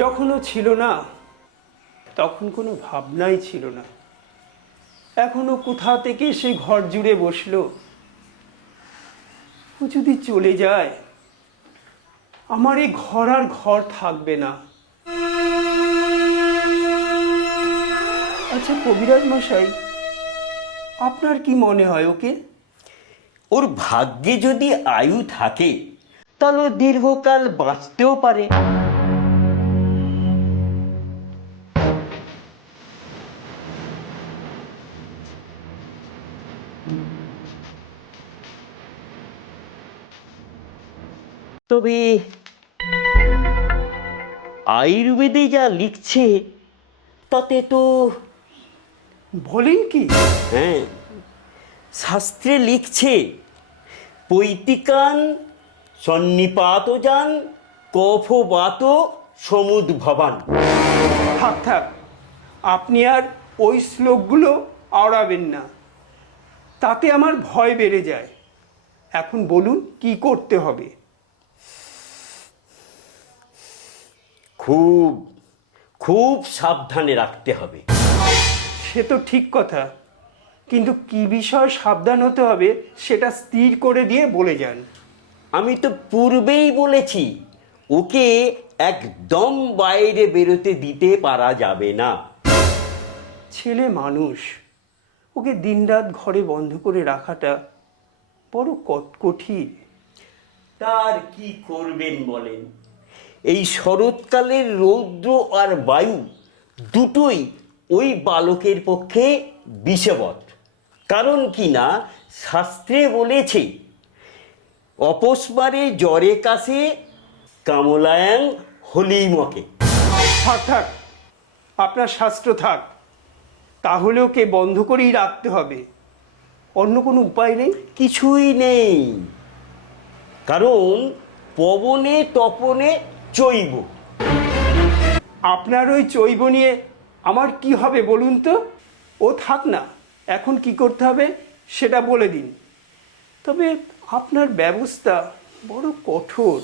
যখনও ছিল না তখন কোনো ভাবনাই ছিল না। এখনো কোথা থেকে সে ঘর জুড়ে বসলো। ও যদি চলে যায়, আমার এই ঘর আর ঘর থাকবে না। আচ্ছা কবিরাজ মশাই, আপনার কি মনে হয় ওকে? ওর ভাগ্যে যদি আয়ু থাকে তাহলে দীর্ঘকাল বাঁচতেও পারে। তবে আয়ুর্বেদে যা লিখছে তাতে তো, বলেন কি? হ্যাঁ, শাস্ত্রে লিখছে পৈতিকান সন্নিপাতজান কফবাত সমুদ্ভবান। থাক থাক, আপনি আর ওই শ্লোকগুলো আওড়াবেন না, তাতে আমার ভয় বেড়ে যায়। এখন বলুন কি করতে হবে? খুব খুব সাবধানে রাখতে হবে। সে তো ঠিক কথা, কিন্তু কি বিষয় সাবধান হতে হবে সেটা স্থির করে দিয়ে বলে যান। আমি তো পূর্বেই বলেছি ওকে একদম বাইরে বেরোতে দিতে পারা যাবে না। ছেলে মানুষ, ওকে দিনরাত ঘরে বন্ধ করে রাখাটা বড় কঠিন। তার কি করবেন বলেন? এই শরৎকালের রৌদ্র আর বায়ু দুটোই ওই বালকের পক্ষে বিষবৎ। কারণ কি না, শাস্ত্রে বলেছে অপস্মারে জ্বরে কাশে কামলায়াং হলিমকে। থাক থাক, আপনার শাস্ত্র থাক, তাহলে ওকে বন্ধ করেই রাখতে হবে। অন্য কোনো উপায় নেই? কিছুই নেই, কারণ পবনে তপনে চৈব। আপনার ওই চৈব নিয়ে আমার কি হবে বলুন তো? ও থাক না, এখন কি করতে হবে সেটা বলে দিন। তবে আপনার ব্যবস্থা বড় কঠোর।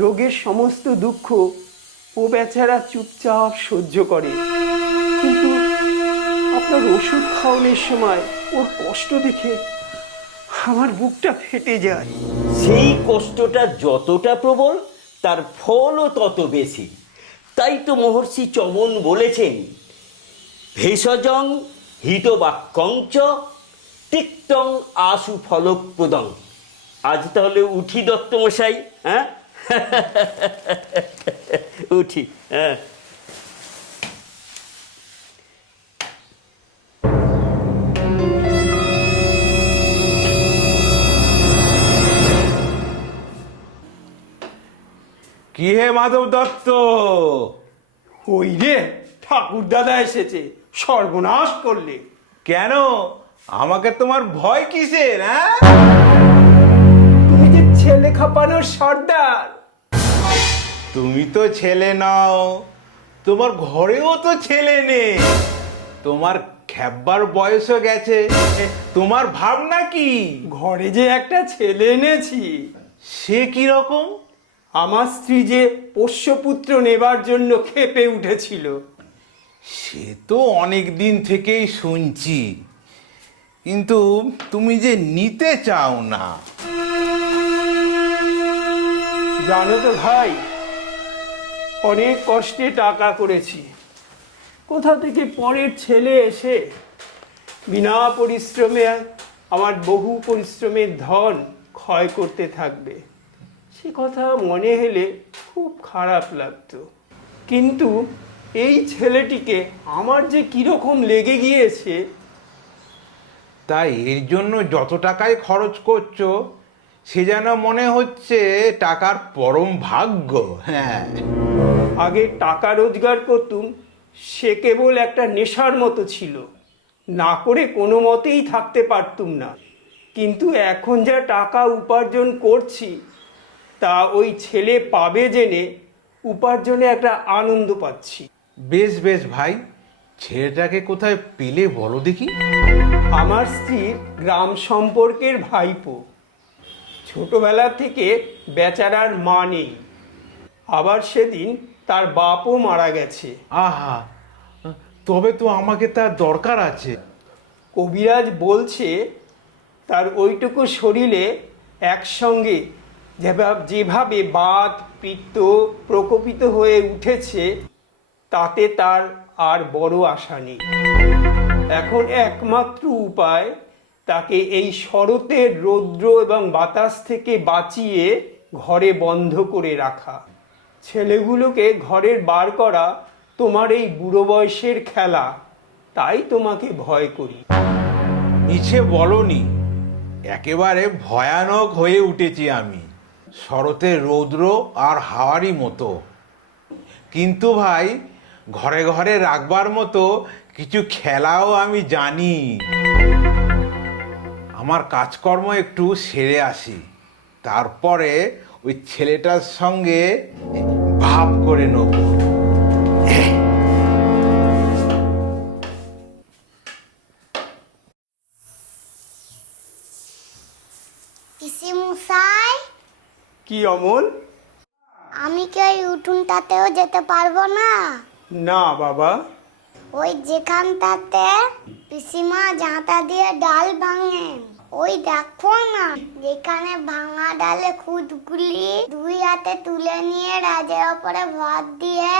রোগের সমস্ত দুঃখ ও বেচারা চুপচাপ সহ্য করে, কিন্তু আপনার ওষুধ খাওয়ানোর সময় ওর কষ্ট দেখে আমার বুকটা ফেটে যায়। সেই কষ্টটা যতটা প্রবল তার ফলও তত বেশি। তাই তো মহর্ষি চমন বলেছেন ভেষজং হিতবাক্যঞ্চ তিক্তং আশু ফলপ্রদং। আজ তাহলে উঠি দত্তমশাই, হ্যাঁ? উঠি, হ্যাঁ। কি হে মাধব দত্ত? ওই রে, ঠাকুর দাদা এসেছে, সর্বনাশ করলে। কেন আমাকে তোমার ভয় কিসের? হ্যাঁ, তুমি যে ছেলে খাপানোর সর্দার। তুমি তো ছেলে নও, তোমার ঘরেও তো ছেলে নেই, তোমার খেববার বয়সও গেছে, তোমার ভাবনা কি? ঘরে যে একটা ছেলে এনেছি। সে কি রকম? আমার স্ত্রী যে পোষ্যপুত্র নেবার জন্য ক্ষেপে উঠেছিল। সে তো অনেক দিন থেকেই শুনছি, কিন্তু তুমি যে নিতে চাও না। জানো তো ভাই, অনেক কষ্টে টাকা করেছি, কোথা থেকে পরের ছেলে এসে বিনা পরিশ্রমে আমার বহু পরিশ্রমের ধন ক্ষয় করতে থাকবে, সে কথা মনে হলে খুব খারাপ লাগতো। কিন্তু এই ছেলেটিকে আমার যে কীরকম লেগে গিয়েছে। তাই এর জন্য যত টাকাই খরচ করছো সে যেন মনে হচ্ছে টাকার পরম ভাগ্য। হ্যাঁ, আগে টাকা রোজগার করতুম, সে কেবল একটা নেশার মতো ছিল, না করে কোনো মতেই থাকতে পারতুম না। কিন্তু এখন যা টাকা উপার্জন করছি তা ওই ছেলে পাবে জেনে উপার্জনে একটা আনন্দ পাচ্ছি। বেশ বেশ ভাই, ছেলেটাকে কোথায় পেলে বলো দেখি। আমার স্ত্রীর গ্রাম সম্পর্কের ভাইপো, ছোটবেলা থেকে বেচারার মা নেই, আবার সেদিন তার বাপও মারা গেছে। আহা, তবে তো আমাকে তার দরকার আছে। কবিরাজ বলছে তার ওইটুকু শরীরে একসঙ্গে যেভাবে বাত পিত্ত প্রকোপিত হয়ে উঠেছে, তাতে তার আর বড় আশা নেই। এখন একমাত্র উপায় তাকে এই শরতের রৌদ্র এবং বাতাস থেকে বাঁচিয়ে ঘরে বন্ধ করে রাখা। ছেলেগুলোকে ঘরের বার করা তোমার এই বুড়ো বয়সের খেলা, তাই তোমাকে ভয় করি। ইচ্ছে বলনি, একেবারে ভয়ানক হয়ে উঠেছি আমি, শরতের রৌদ্র আর হাওয়ারই মতো। কিন্তু ভাই, ঘরে ঘরে রাখবার মতো কিছু খেলাও আমি জানি। আমার কাজকর্ম একটু সেরে আসি, তারপরে ওই ছেলেটার সঙ্গে ভাব করে নেব। পিসিমশাই, কি অমল? আমি কি ওই উঠোনটাতেও যেতে পারবো না? না বাবা। ওই যেখানটাতে পিসিমা জাঁতা দিয়ে ডাল ভাঙে, ওই দেখো না, যেখানে ভাঙা ডালে খুদগুলি দুই হাতে তুলে নিয়ে রাজের ওপরে ভর দিয়ে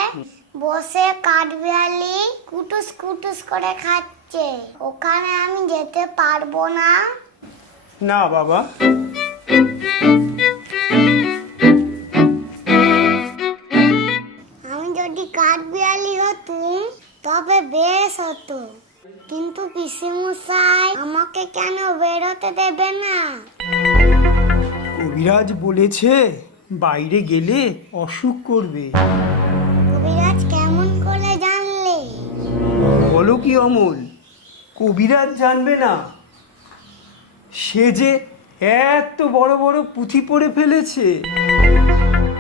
বসে কাঠবিড়ালি কুটুস কুটুস করে খাচ্ছে, ওখানে আমি যেতে পারবো না? না বাবা। আমি যদি কাঠবিড়ালি হতুম তবে বেশ হতো, কিন্তু পিসিমশাই আমাকে কেন বেরোতে দেবে না? কবিরাজ বলেছে বাইরে গেলে অসুখ করবে। কবিরাজ কেমন করে জানলে? বলো কি অমল, কবিরাজ জানবে না? সে যে এত বড় বড় পুঁথি পড়ে ফেলেছে।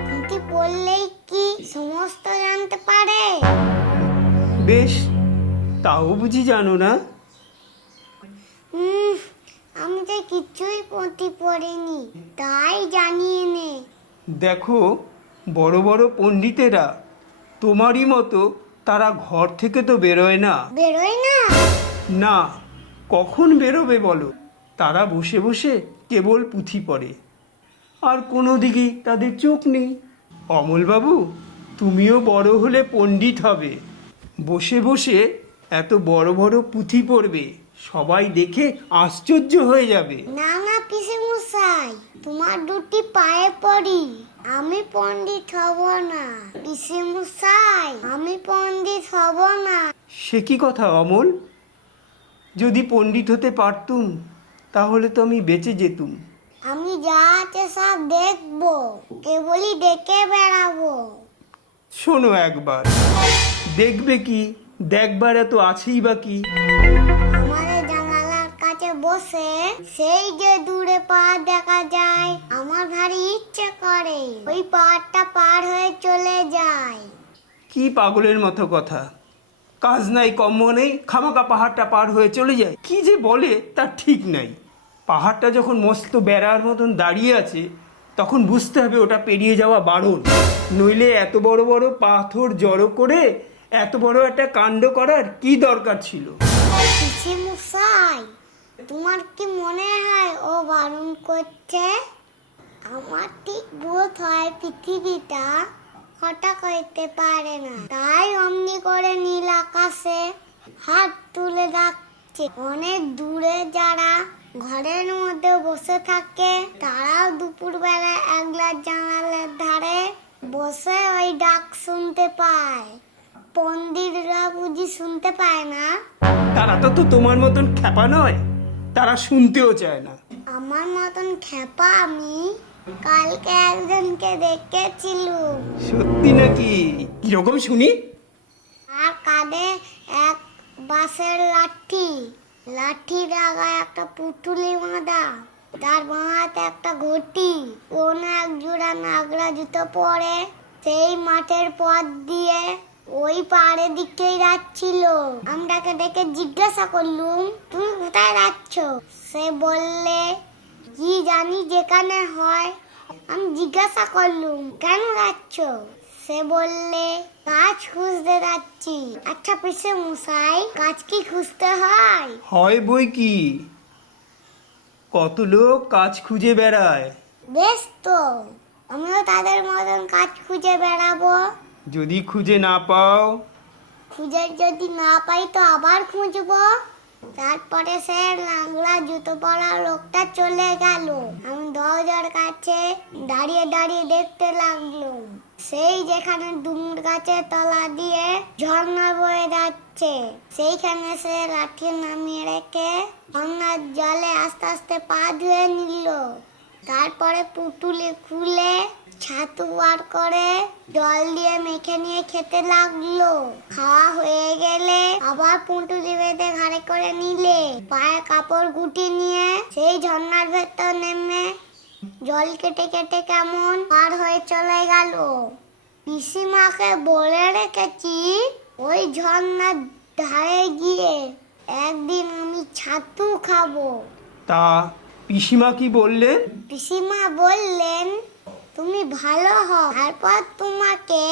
পুঁথি পড়লেই কি সমস্ত জানতে পারে? বেশ, তাও বুঝি জানো না? আমি তো কিছুই পুঁথি পড়িনি, তাই জানিয়ে নে। দেখো, বড় বড় পণ্ডিতেরা তোমারই মতো তারা ঘর থেকে তো বেরোয় না। বেরোয় না? না, কখন বেরোবে বলো? তারা বসে বসে কেবল পুঁথি পড়ে, আর কোনো দিকেই তাদের চোখ নেই। অমলবাবু, তুমিও বড় হলে পণ্ডিত হবে, বসে বসে এত বড় বড় পুঁথি পড়বে, সবাই দেখে আশ্চর্য হয়ে যাবে। না না পিসিমশাই, তোমার দুটি পায়ে পড়ি, আমি পণ্ডিত হব না। পিসিমশাই, আমি পণ্ডিত হব না। সে কি কথা অমল? যদি পণ্ডিত হতে পারতুম তাহলে তো আমি বেঁচে যেতুম। আমি যা আছে সব দেখবো, কেবলই দেখে বেড়াবো। শোনো একবার, দেখবে কি, দেখবার এত আছেই বা কি? আমাদের জানালার কাছে বসে সেই যে দূরে পাহাড় দেখা যায়, আমার ভারী ইচ্ছে করে ওই পাহাড়টা পার হয়ে চলে যায়। কি পাগলের মতো কথা! কাজ নাই কম্ম নেই, খামাকা পাহাড়টা পার হয়ে চলে যায়, কি যে বলে তার ঠিক নাই। পাহাড়টা যখন মস্ত বেড়ার মতন দাঁড়িয়ে আছে, তখন বুঝতে হবে ওটা পেরিয়ে যাওয়া বারণ, নইলে এত বড় বড় পাথর জড়ো করে এত বড় একটা কাণ্ড করার কি দরকার ছিল? পিসিমশাই, তোমার কি মনে হয় ও বারণ করছে? আমার ঠিক বোধ হয় পৃথিবীটা হঠাৎ হইতে পারে না, তাই অমনি করে নীল আকাশে হাত তুলে ডাকছে। অনেক দূরে যারা ঘরের মধ্যে বসে থাকে, তারাও দুপুর বেলা একলা জানালার ধারে বসে ওই ডাক শুনতে পায়। পণ্ডিতরা বুঝি শুনতে পায় না? তারা তো তোমার মতন খ্যাপা নয়, তারা শুনতেও চায় না। আমার মতন খেপা আমি? কালকে একজনকে দেখেছিলুম। সত্যি নাকি? কিরকম শুনি? আর কাঁধে এক বাঁশের লাঠি, লাঠির আগায় একটা পুটুলি বাঁধা, তার বাঁহাতে একটা ঘটি, কোনো এক জোড়া নাগরা জুতো পরে সেই মাঠের পথ দিয়ে ওই পাহাড়ের দিকেই যাচ্ছিল। আমরাকে দেখে জিজ্ঞাসা করলুম, তুমি কোথায় যাচ্ছ? সে বললে, কি জানি যেখানে হয়। আমি জিজ্ঞাসা করলুম, কেন যাচ্ছ? সে বললে কাজ খুঁজতে যাচ্ছি। আচ্ছা পিসে মশাই, কাজ কি খুঁজতে হয়? হয় বই কি, কত লোক কাজ খুঁজে বেড়ায়। বেশ তো, আমিও তাদের মতন কাজ খুঁজে বেড়াবো। যদি খুঁজে না পাও? খুঁজে যদি না পাই তো আবার খুঁজবো। তারপরে সে লাংলা জুতো পরা লোকটা চলে গেল। আমি দরজার কাছে দাঁড়িয়ে দাঁড়িয়ে দেখতে লাগলাম, সেই যেখানে ডুমুর গাছের তলা দিয়ে ঝর্ণা বয়ে যাচ্ছে, সেইখানে সে লাঠি নামিয়ে রেখে ঝর্ণার জলে আস্তে আস্তে পা ধুয়ে নিল। তারপরে পুটুলি খুলে ছাতু বার করে জল দিয়ে মেখে নিয়ে খেতে লাগলো। খাওয়া হয়ে গেলে আবার পুটুলি বেঁধে ঘাড়ে করে নিলে, পায়ে কাপড় গুটি নিয়ে সেই ঝর্ণার ভেতর নেমে জল কেটে কেটে কেমন পার হয়ে চলে গেল। পিসিমাকে বলে রেখেছি ওই ঝর্ণার ধারে গিয়ে একদিন আমি ছাতু খাবো। তা পিসিমা কি বললেন? পিসিমা বললেন তুমি ভালো হও, তারপর তোমাকে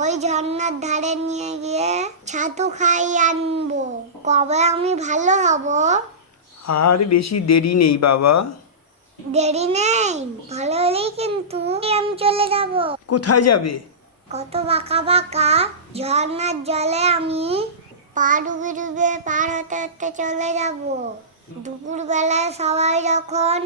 ওই ঝর্ণার ধারে নিয়ে গিয়ে ছাতু খাইয়ে আনবো। কবে আমি ভালো হব? আর বেশি দেরি নেই বাবা। দেরি নেই, ভালো হলেই কিন্তু আমি চলে যাব। কোথায় যাবে? কত বাঁকা বাঁকা ঝর্ণার জলে আমি পা ডুবে ডুবে পার হতে হতে চলে যাব। দুপুর বেলায় সবাই যখন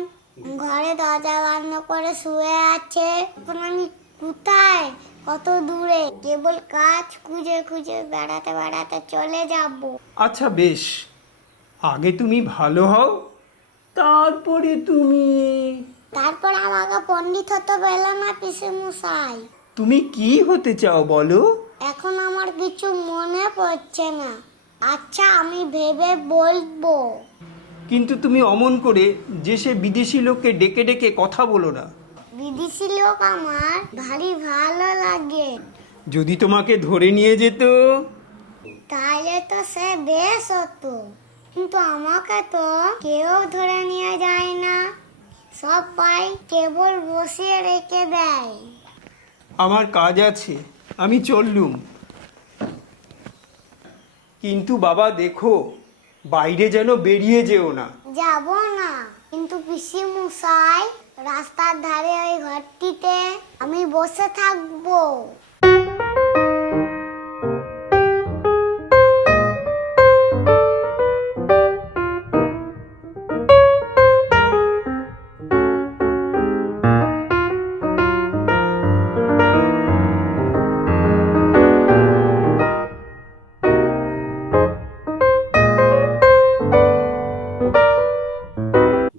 ঘরে দরজা বন্ধ করে শুয়ে আছে, তখন আমি কোথায়, কত দূরে, কেবল কাজ খুঁজে খুঁজে বেড়াতে বেড়াতে চলে যাব। আচ্ছা বেশ, আগে তুমি ভালো হও, তারপরে তুমি। তারপর আমাকে পণ্ডিত হতে বললো না পিসেমশাই। তুমি কি হতে চাও বলো? এখন আমার কিছু মনে পড়ছে না। আচ্ছা আমি ভেবে বলবো। কিন্তু তুমি অমন করে যে সে বিদেশি লোককে ডেকে ডেকে কথা বলো না। বিদেশি লোক আমার ভারী ভালো লাগে। যদি তোমাকে ধরে নিয়ে যেত? তাহলে তো সে বেশ হতো, কিন্তু আমাকে তো কেউ ধরে নিয়ে যায় না, সবাই কেবল বসিয়ে রেখে দেয়। আমার কাজ আছে, আমি চললুম। কিন্তু বাবা দেখো, বাইরে যেন বেরিয়ে যেও না। যাব না, কিন্তু পিসি মশাই রাস্তার ধারে ওই ঘরটিতে আমি বসে থাকবো।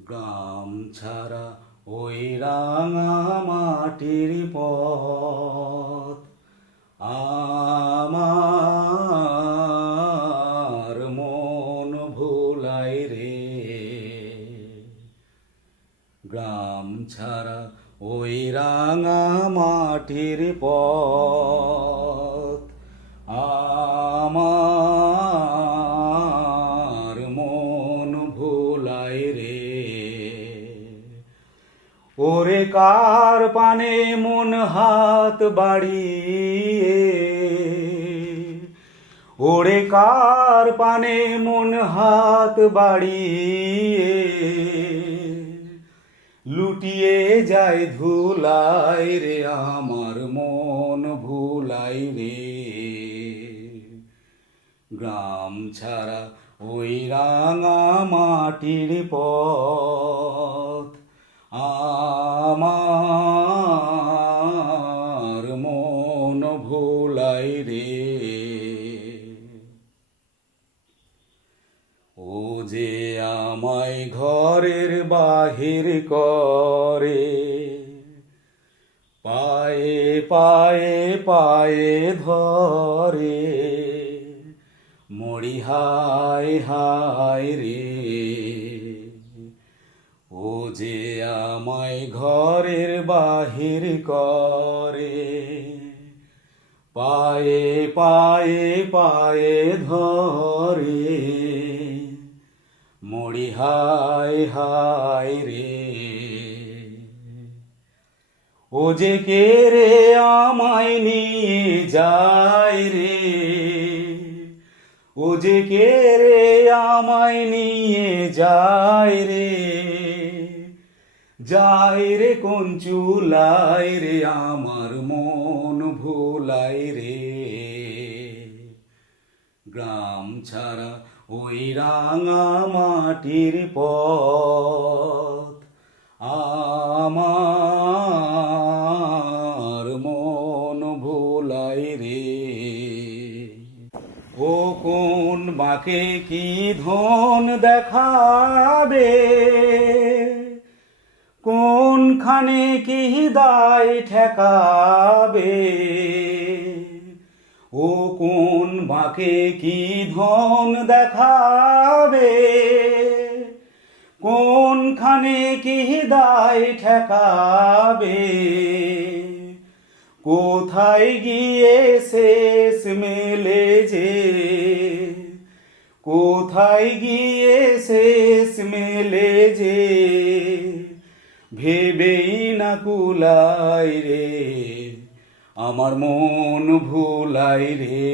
গ্রাম ছাড়া ওই রাঙা মাটির পথ আমার মন ভোলাই রে। গ্রাম ছাড়া ওই রাঙা মাটির পথ আমার মন ভোলাই রে। ওরে কার পানে মন হাত বাড়িয়ে, ওরে কার পানে মন হাত বাড়িয়ে লুটিয়ে যায় ধুলাই রে, আমার মন ভুলাই রে। গ্রাম ছাড়া ওই রাঙা মাটির পথ আমার মন ভোলাই রে। ও যে আমায় ঘরের বাহির করে, পায়ে পায়ে পায়ে ধরে, মরি হায় হায় রে। ও যে আমায় ঘরের বাহির করে, পায়ে পায়ে পায়ে ধরে, মরি হায় হায় রে। ও যে কে রে আমায় নিয়ে যায় রে, ও যে কে রে আমায় নিয়ে যায় রে, যায় রে কোন চুলায় রে আমার মন ভোলায় রে। গ্রাম ছাড়া ওই রাঙা মাটির পথ আমার মন ভোলায় রে। ও কোন বাঁকে কি ধন দেখাবে, কোনখানে কি দায় ঠেকাবে, ও কোন বাঁকে কি ধন দেখাবে, কোনখানে কি দায় ঠেকাবে, কোথায় গিয়ে শেষ মেলে যে, কোথায় গিয়ে শেষ মেলে যে, ভেবেই না কুলাই রে আমার মন ভোলাই রে।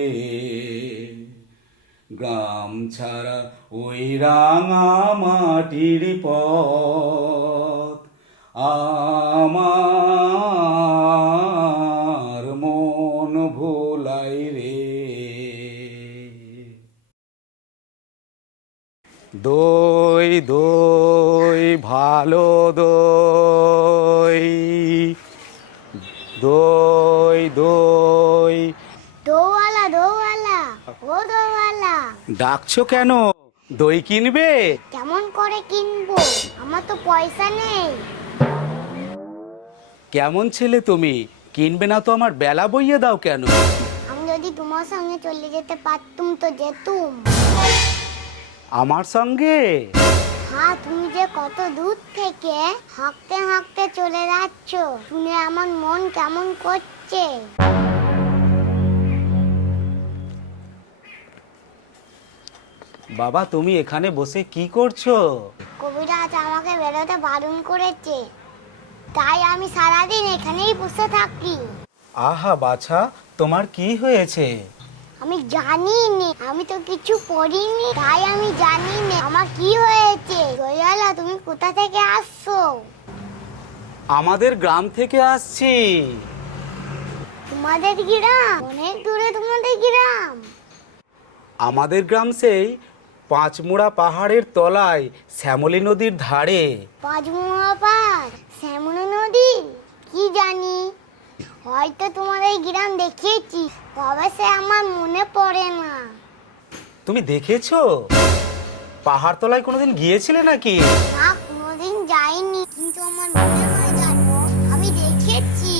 গ্রাম ছাড়া ওই রাঙা মাটির পথ আমার মন ভোলাই রে। দই দই ভালো দই, দই দই। দোওয়ালা দোওয়ালা, ও দোওয়ালা, ডাকছো কেন? দই কিনবে? কেমন করে কিনবো? আমার তো পয়সা নেই। কেমন ছেলে তুমি, কিনবে না তো আমার বেলা বইয়ে দাও কেন? আমি যদি তোমার সঙ্গে চলে যেতে পারতুম তো যেতুম। আমার সঙ্গে? হ্যাঁ, তুমি যে কত দূর থেকে হাঁকতে হাঁকতে চলে যাচ্ছ, শুনে আমার মন কেমন করছে। বাবা তুমি এখানে বসে কি করছো? কবিরাজ আমাকে বেরোতে বারণ করেছে, তাই আমি সারাদিন এখানেই বসে থাকি। আহা বাছা, তোমার কি হয়েছে? আমি জানি নে, আমি তো কিছু পড়িনি, তাই আমি জানি না আমার কি হয়েছে। দয়ালা, তুমি কোথা থেকে আসছো? আমাদের গ্রাম থেকে আসছি। তোমাদের গ্রাম? অনেক দূরে তোমাদের গ্রাম। আমাদের গ্রাম সেই পাঁচমুড়া পাহাড়ের তলায় শ্যামলী নদীর ধারে। পাঁচমুড়া পাহাড়, শ্যামলী নদী, কি জানি, হয়তো তোমাদের গ্রাম দেখেছি, তবে সে আমার মনে পড়ে না। তুমি দেখেছো? পাহাড় তলায় কোনোদিন গিয়েছিলে নাকি? না, কোনোদিন যাইনি, কিন্তু আমার মনে হয় জানো আমি দেখেছি।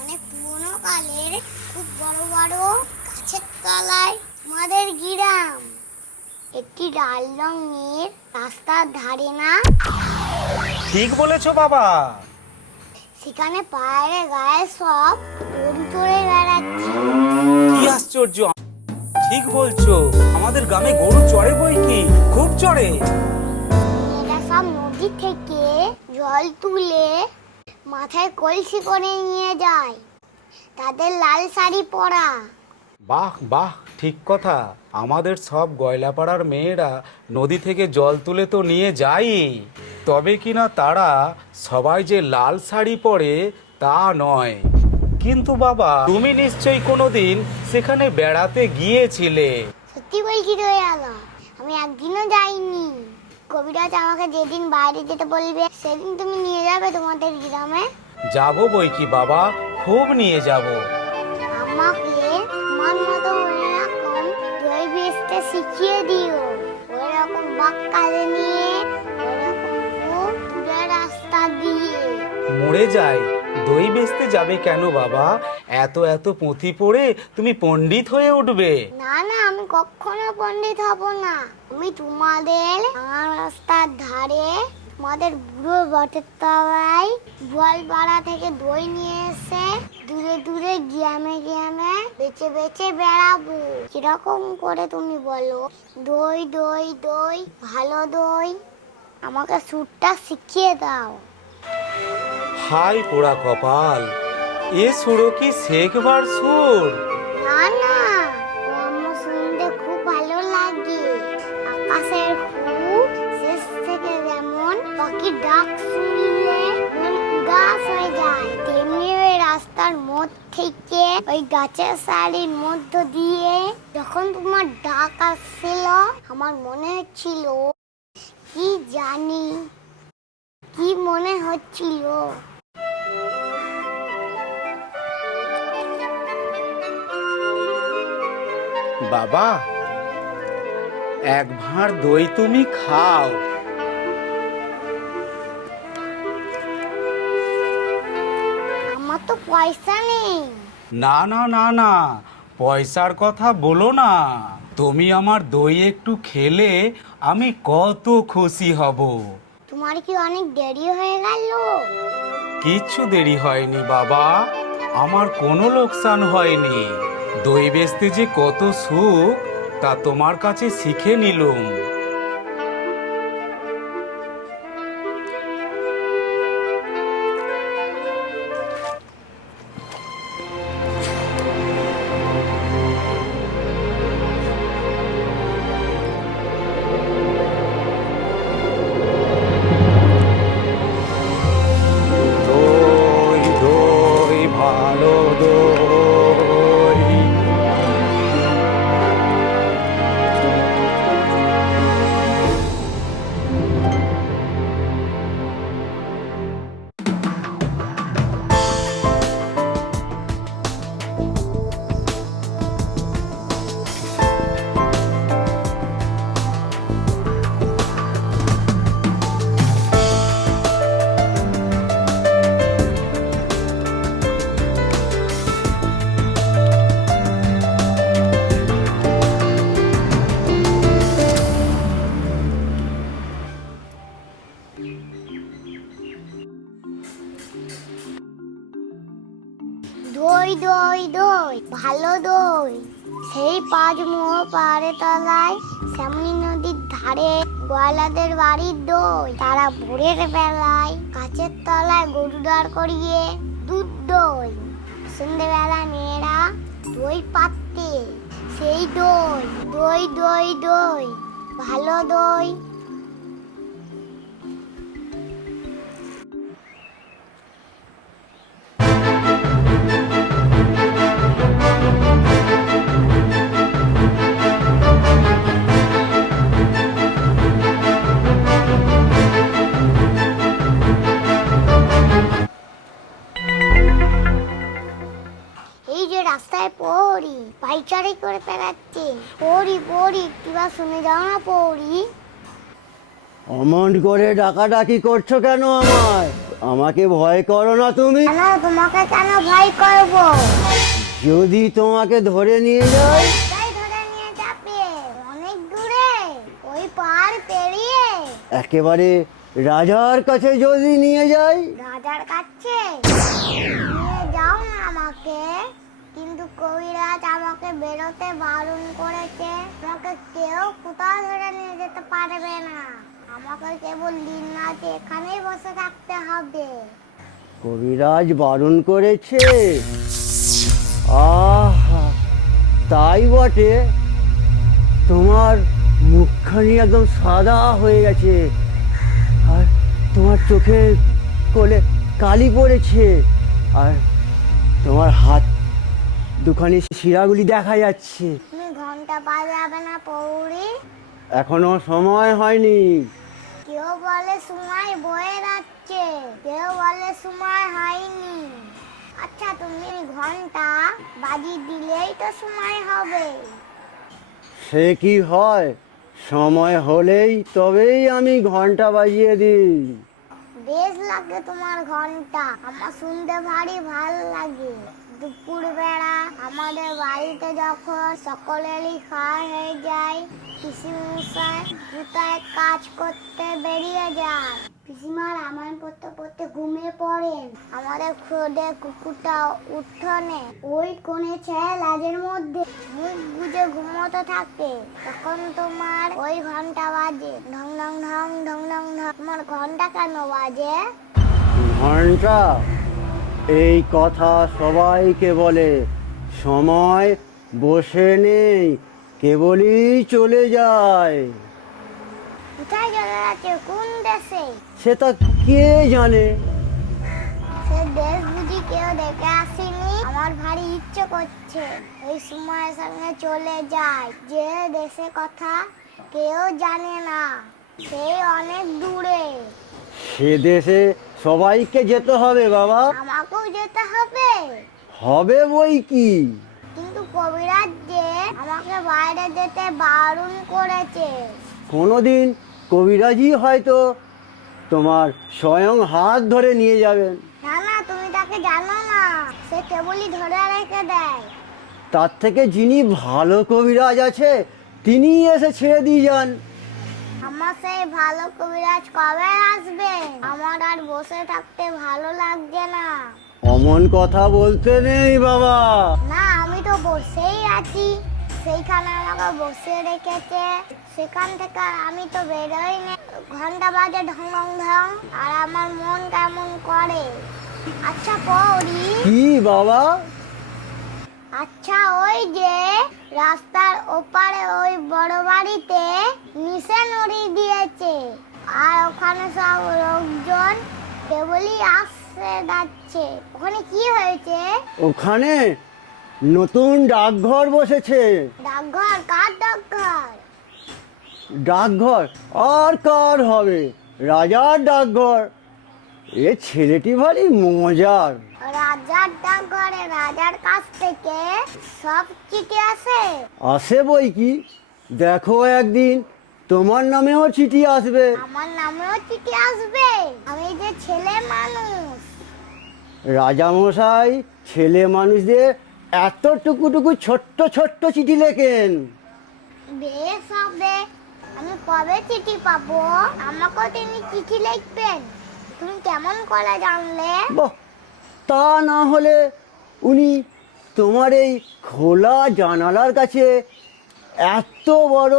অনেক পুরোনো কালের খুব বড় বড় গাছের তলায় তোমাদের গ্রাম। একটি লাল রঙের রাস্তার ধারে না? ঠিক বলেছো বাবা। সেখানে পায়ের গায়ে সব দড়ি চড়ে বেড়াচ্ছে। কি আশ্চর্য, ঠিক বলছো, আমাদের গ্রামে গরু চড়ে বই কি, খুব চড়ে। এরা সব নদী থেকে জল তুলে মাথায় কলসি করে নিয়ে যায়, তাদের লাল শাড়ি পরা। বাহ বাহ, ঠিক কথা। আমাদের সব গয়লাপাড়ার মেয়েরা নদী থেকে জল তুলে তো নিয়ে যায়, তবে কিনা তারা সবাই যে লাল শাড়ি পরে তা নয়। কিন্তু বাবা তুমি নিশ্চয়ই কোনোদিন সেখানে বেড়াতে গিয়েছিলে। সত্যি বলছি দয়ালা, আমি একদিনও যাইনি। কবিরাজ আমাকে যেদিন বাইরে যেতে বলবে সেদিন তুমি নিয়ে যাবে তোমাদের গ্রামে? যাবো বই কি বাবা, খুব নিয়ে যাব। আমাকে তোমার মতো ওইরকম দই বেচতে শিখিয়ে দিও, ওইরকম বাক্কালে নিয়ে, ওইরকম খুব দূরের রাস্তা দিয়ে। মরে যায়, দই বেচতে যাবে কেন বাবা? এত এত পুঁথি পড়ে তুমি পণ্ডিত হয়ে উঠবে। না না, আমি কখনো পণ্ডিত হব না। আমি তোমাদের রাস্তার ধারে, তোমাদের বুড়ো বটের তলায় গোয়ালপাড়া থেকে দই নিয়ে এসে দূরে দূরে গ্রামে গ্রামে বেচে বেচে বেড়াবো। কিরকম করে তুমি বলো? দই দই দই, ভালো দই, আমাকে সুরটা শিখিয়ে দাও। হাই পোড়া কপাল, এ সুরো কি শেখবার সুর? না না, ও আমার শুনতে খুব ভালো লাগে। আকাশের খুব শেষ থেকে যেমন পাখির ডাক শুনলে মন উদাস হয়ে যায়, তেমনি ওই রাস্তার মোড় থেকে ওই গাছের সারির মধ্য দিয়ে যখন তোমার ডাক আসছিল, আমার মনে হচ্ছিল কি জানি কি মনে হচ্ছিল। বাবা, এক ভাঁড় দই তুমি খাও। আমার তো পয়সা নেই। না না না না, পয়সার কথা বলো না। তুমি আমার দই একটু খেলে আমি কত খুশি হব। তোমার কি অনেক দেরি হয়ে গেল? কিচ্ছু দেরি হয়নি বাবা, আমার কোনো লোকসান হয়নি। দই বেচতে যে কত সুখ তা তোমার কাছে শিখে নিলুম। দই দই ভালো দই। দই দই দই ভালো দই। সেই 5 মোড় পাড়ে তলায় শ্যামলী নদীর ধারে গোয়ালাদের বাড়ির দই। তারা ভোরের বেলায় গাছের তলায় গরু দাঁড় করিয়ে দুধ দই। সন্ধ্যেবেলা মেয়েরা দই পাততে, সেই দই দই দই দই ভালো দই। এই যে রাস্তায় পৌরি পাইচারি করে বেড়াচ্ছে, পৌরি পৌরি কিবা শুনে যাও না পৌরি। অমন করে ডাকাডাকি করছো কেন আমায়? আমাকে ভয় করো না তুমি? কেন তোমাকে কেন ভয় করব? যদি তোমাকে ধরে নিয়ে যাই? তাই ধরে নিয়ে যাবে অনেক দূরে, ওই পার পেরিয়ে। একেবারে রাজার কাছে যদি নিয়ে যাই? রাজার কাছে নিয়ে যাও না আমাকে, কিন্তু কবিরাজ আমাকে বেরোতে বারণ করেছে। আমাকে কেউ কোথাও ধরে নিয়ে যেতে পারবে না, আমাকে কেবল দিন রাত এখানেই বসে থাকতে হবে। কবিরাজ বারণ করেছে? আহা, তাই বটে। তোমার মুখখানি একদম সাদা হয়ে গেছে, আর তোমার চোখের কোলে কালি পড়েছে, আর তোমার হাত দুখানি শিরাগুলি দেখা যাচ্ছে। তুমি ঘন্টা বাজাবে না পৌরি? এখনো সময় হয়নি। কেউ বলে সময় বয়ে যাচ্ছে, কেউ বলে সময় হয়নি। আচ্ছা তুমি ঘন্টা বাজিয়ে দিলেই তো সময় হবে। সে কি হয়, সময় হলেই তবেই আমি ঘন্টা বাজিয়ে দিই। বেশ লাগে তোমার ঘন্টা, আমার শুনতে ভারী ভালো লাগে। দুপুর বেলা আমাদের বাড়িতে যখন সকলেরই খাওয়া হয়ে যায়, পিসিমশাই কোথায় কাজ করতে বেরিয়ে যায়। পিসিমা রামায়ণ পড়তে পড়তে ঘুমিয়ে পড়েন। আমাদের খোদে কুকুরটা উঠোনে ওই কোণে ছায়া লাজের মধ্যে মুখ গুজে ঘুমোতে থাকে। তখন তোমার ওই ঘন্টা বাজে, ঢং ঢং ঢং ঢং ঢং ঢং। তোমার ঘন্টা কেন বাজে? ঘন্টা এই কথা সবাইকে বলে, সময় বসে নেই, কেবলই চলে যায়। কোথায় চলে যাচ্ছে? কোন দেশে? সে তা কে জানে। সে দেশ বুঝি কেউ দেখে আসেনি? আমার ভারী ইচ্ছে করছে এই সময়ের সঙ্গে চলে যায়, যে দেশে কথা কেউ জানে না, সেই অনেক দূরে। সে দেশে সবাইকে যেতে হবে বাবা। আমাকেও যেতে হবে? হবে বই কি। কিন্তু কবিরাজ যে আমাকে বাইরে যেতে বারণ করেছে। কোনোদিন কবিরাজি হয়তো তোমার স্বয়ং হাত ধরে নিয়ে যাবেন। না না, তুমি তাকে জানো না, সে কেবলই ধরে রেখে দেয়। তার থেকে যিনি ভালো কবিরাজ আছে তিনি এসে ছেড়ে দিয়ে যান। আমার সেই ভালো কবিরাজ কবে আসবে? আমার আর বসে থাকতে ভালো লাগছে না। অমন কথা বলতে নেই বাবা। না, আমি তো বসেই আছি, সেইখানে আমাকে বসিয়ে রেখেছে, সেখান থেকে আমি তো বেরোই না। ঘন্টা বাজে ঢং ঢং ঢং, আর আমার মন কেমন করে। আচ্ছা পৌরি, কি বাবা? আচ্ছা ওই যে রাস্তার ওপারে ওই বড় বাড়িতে নিচে নড়ি দিয়েছে, আর ওখানে সব লোকজন কেবলই আসছে যাচ্ছে, ওখানে কি হয়েছে? ওখানে নতুন ডাকঘর বসেছে। ডাকঘর? কার ডাকঘর? ডাকঘর আর কার হবে, রাজার ডাকঘর। এ ছেলেটি ভারী মজার। রাজার ডাকঘরে রাজার কাছ থেকে সব চিঠি আসে? আসে বই কি, দেখো একদিন তোমার নামেও চিঠি আসবে। আমার নামেও চিঠি আসবে? আমি যে ছেলে মানুষ। রাজামশাই ছেলে মানুষদের এতটুকু ছোট্ট ছোট্ট চিঠি লেখেন। বেশ হবে, আমি কবে চিঠি পাবো? আমাকেও তিনি চিঠি লিখবেন? তুমি কেমন করে জানলে? বাহ, তা না হলে উনি তোমার এই খোলা জানালার কাছে এত বড়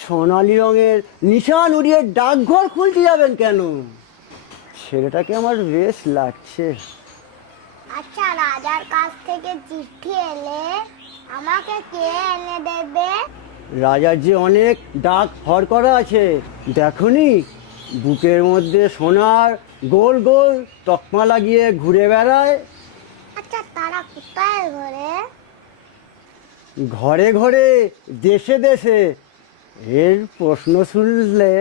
সোনালি রঙের নিশান উড়িয়ে ডাকঘর খুলতে যাবেন কেন? ছেলেটাকে আমার বেশ লাগছে। আচ্ছা, রাজার কাছ থেকে চিঠি এলে আমাকে কে এনে দেবে? রাজার যে অনেক ডাক ঘর করা আছে, দেখনি বুকের মধ্যে সোনার গোল গোল তকমা লাগিয়ে ঘুরে বেড়ায়। আচ্ছা, তারা কোথায় ঘরে? ঘরে ঘরে দেশে দেশে। এর প্রশ্ন শুনলে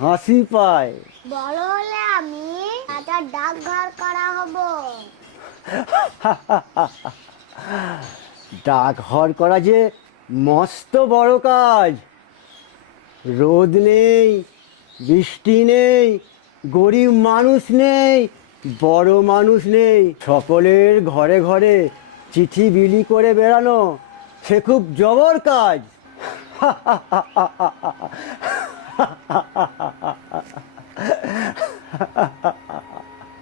হাসি পায়। বড় হলে আমি রাজার ডাকঘর করা হব। ডাকঘর করা যে মস্ত বড় কাজ। রোদ নেই, বৃষ্টি নেই, গরিব মানুষ নেই, বড় মানুষ নেই, সকলের ঘরে ঘরে চিঠি বিলি করে বেড়ানো সে খুব জবর কাজ।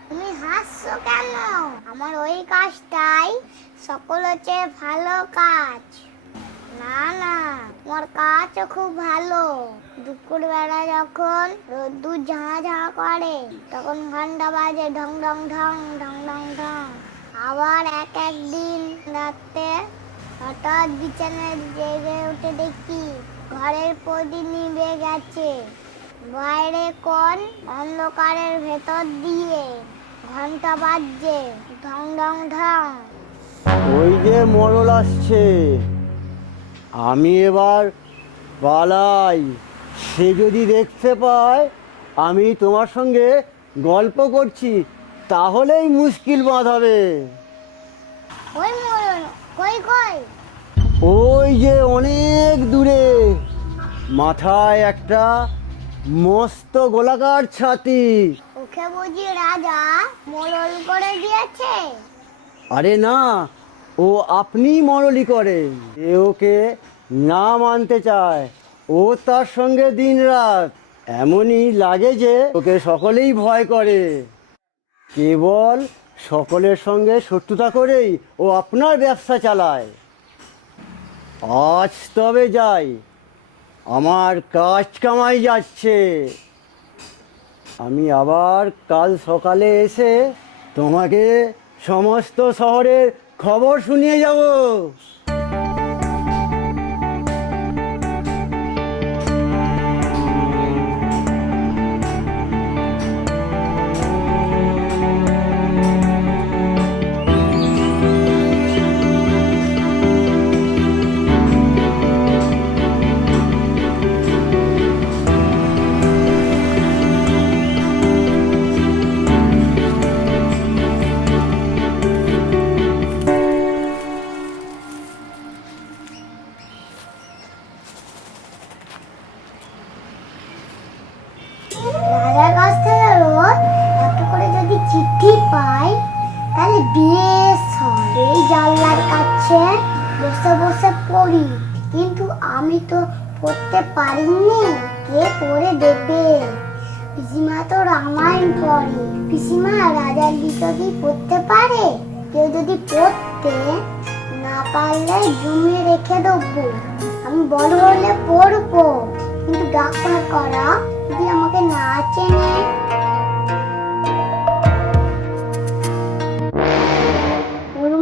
তুমি হাসছো কেন? আমার ওই কাজটাই সকলের চেয়ে ভালো কাজ। না না, তোমার কাজও খুব ভালো। দুপুর বেলা যখন রোদ্দুর ঝাঁ ঝাঁ করে, তখন ঘন্টা বাজে ঢং ঢং ঢং ঢং ঢং ঢং। আবার এক একদিন রাতে হঠাৎ বিছানায় জেগে উঠে দেখি ঘরের প্রদীপ নিভে গেছে। বাইরে কোন অন্ধকারের ভেতর দিয়ে ঘন্টা বাজছে ঢং ঢং ঢং। ওই যে মোড়ল আসছে, আমি এবার পালাই। সে যদি দেখতে পায় আমি তোমার সঙ্গে গল্প করছি, তাহলেই মুশকিল বাঁধাবে। ওই মরণ, কই কই? ওই যে অনেক দূরে, মাথায় একটা মস্ত গোলাকার ছাতি। ওকে বুঝি রাজা মোড়ল করে দিয়েছে? আরে না, ও আপনি মরলি করে। এ ওকে না মানতে চায়, ও তার সঙ্গে দিনরাত। এমনই লাগে যে ওকে সকলেই ভয় করে। কেবল সকলের সঙ্গে শত্রুতা করেই ও আপনার ব্যবসা চালায়। আজ তবে যাই, আমার কাজ কামাই যাচ্ছে। আমি আবার কাল সকালে এসে তোমাকে সমস্ত শহরের খবর শুনিয়ে যাব। রাজার কাছ থেকে রোজ একটা করে যদি চিঠি পাই তাহলে বেশ হয়। এই জানলার কাছে বসে বসে পড়ি, কিন্তু আমি তো পড়তে পারিনি, কে পড়ে দেবে? পিসিমা তো রামায়ণ পড়ে। পিসিমা রাজার লিখে কি পড়তে পারে? কেউ যদি পড়তে না পারলে জমিয়ে রেখে দেবো, আমি বড় হলে পড়বো। কিন্তু ডাক্তার করা যদি আমাকে না চেনে।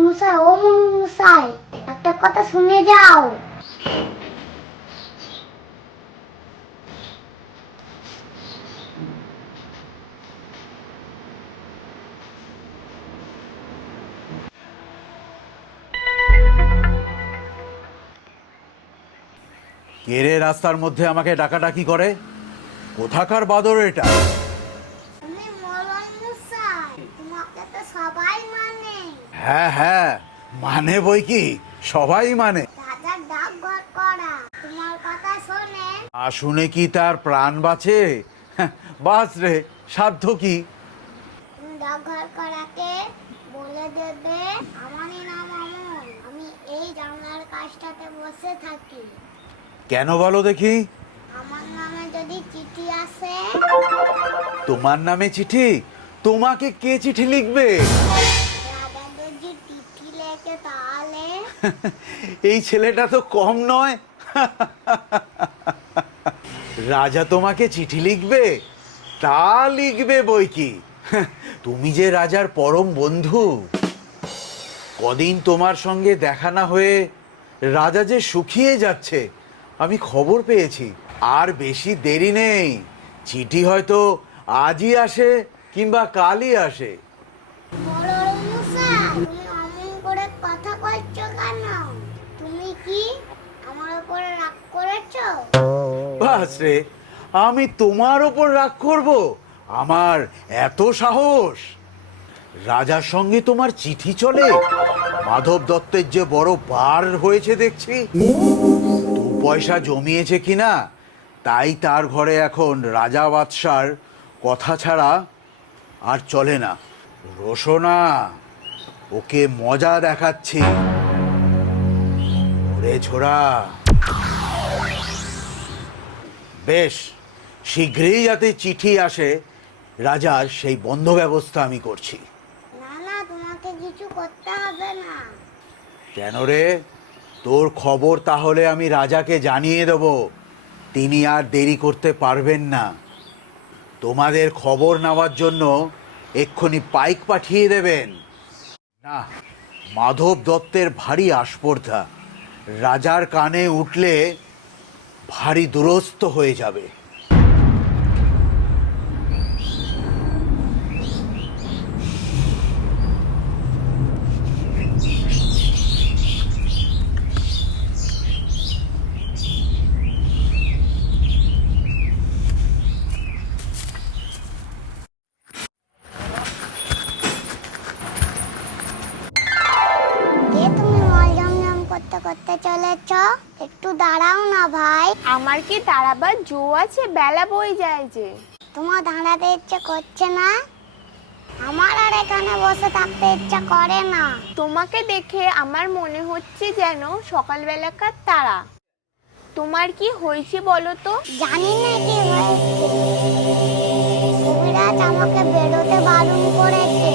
মশাই, ও মশাই, একটা কথা শুনে যাও। কে রে রাস্তার মধ্যে আমাকে ডাকাডাকি করে? কোথাকার বাদর এটা? তুমি মরণ মশাই, তোমাকে তো সবাই মানে। হ্যাঁ হ্যাঁ, মানে বই কি, সবাই মানে। রাজার ডাক ঘর করা তোমার কথা শোনে। শুনে কি তার প্রাণ বাঁচে? বাস রে, সাধ্য কি? তুমি ডাক ঘর করাকে বলে দেবে আমারই নাম অমন, আমি এই জানলার কাছটাতে বসে থাকি। কেন বলো দেখি? আমার নামে যদি চিঠি আসে। তোমার নামে চিঠি? তোমাকে কে চিঠি লিখবে? রাজা যদি চিঠি লেখে তাহলে? এই ছেলেটা তো কম নয়। রাজা তোমাকে চিঠি লিখবে? তা লিখবে বই কি। তুমি যে রাজার পরম বন্ধু। কদিন তোমার সঙ্গে দেখা না হয়ে রাজা যে শুকিয়ে যাচ্ছে আমি খবর পেয়েছি। আর বেশি দেরি নেই, চিঠি হয়তো আজই আসে কিংবা কালই আসে। মরণ মশাই, তুমি অমন করে কথা কইছো কেন? তুমি কি আমার উপরে রাগ করেছো? বাস রে, আমি তোমার ওপর রাগ করব? আমার এত সাহস? রাজার সঙ্গে তোমার চিঠি চলে? মাধব দত্তের যে বড় বার হয়েছে দেখছি, দু পয়সা জমিয়েছে কিনা, তাই তার ঘরে এখন রাজা বাদশার কথা ছাড়া আর চলে না। রোশনা, ওকে মজা দেখাচ্ছি। ওরে ছোড়া, বেশ শীঘ্রই যাতে চিঠি আসে রাজার, সেই বন্ধ ব্যবস্থা আমি করছি। না না, তোমাকে কিছু করতে হবে না। কেন রে? তোর খবর তাহলে আমি রাজাকে জানিয়ে দেব, তিনি আর দেরি করতে পারবেন না। তোমাদের খবর নেওয়ার জন্য এক্ষুনি পাইক পাঠিয়ে দেবেন। না, মাধব দত্তের ভারী আস্পর্ধা, রাজার কানে উঠলে ভারী দুরস্ত হয়ে যাবে। কে তুমি মলজম করতে করতে চলেছ? একটু দাঁড়াও না ভাই। আমার কি দাঁড়াবার জো আছে? বেলা বই যায় যে। তোমার দাঁড়াতে ইচ্ছে করছে না? আমার আর এখানে বসে থাকতে ইচ্ছা করে না। তোমাকে দেখে আমার মনে হচ্ছে যেন সকালবেলাকার তারা। তোমার কি হয়েছে বলো তো? জানি না কি হয়েছে, কবিরাজ আমাকে বেরোতে বারণ করেছে।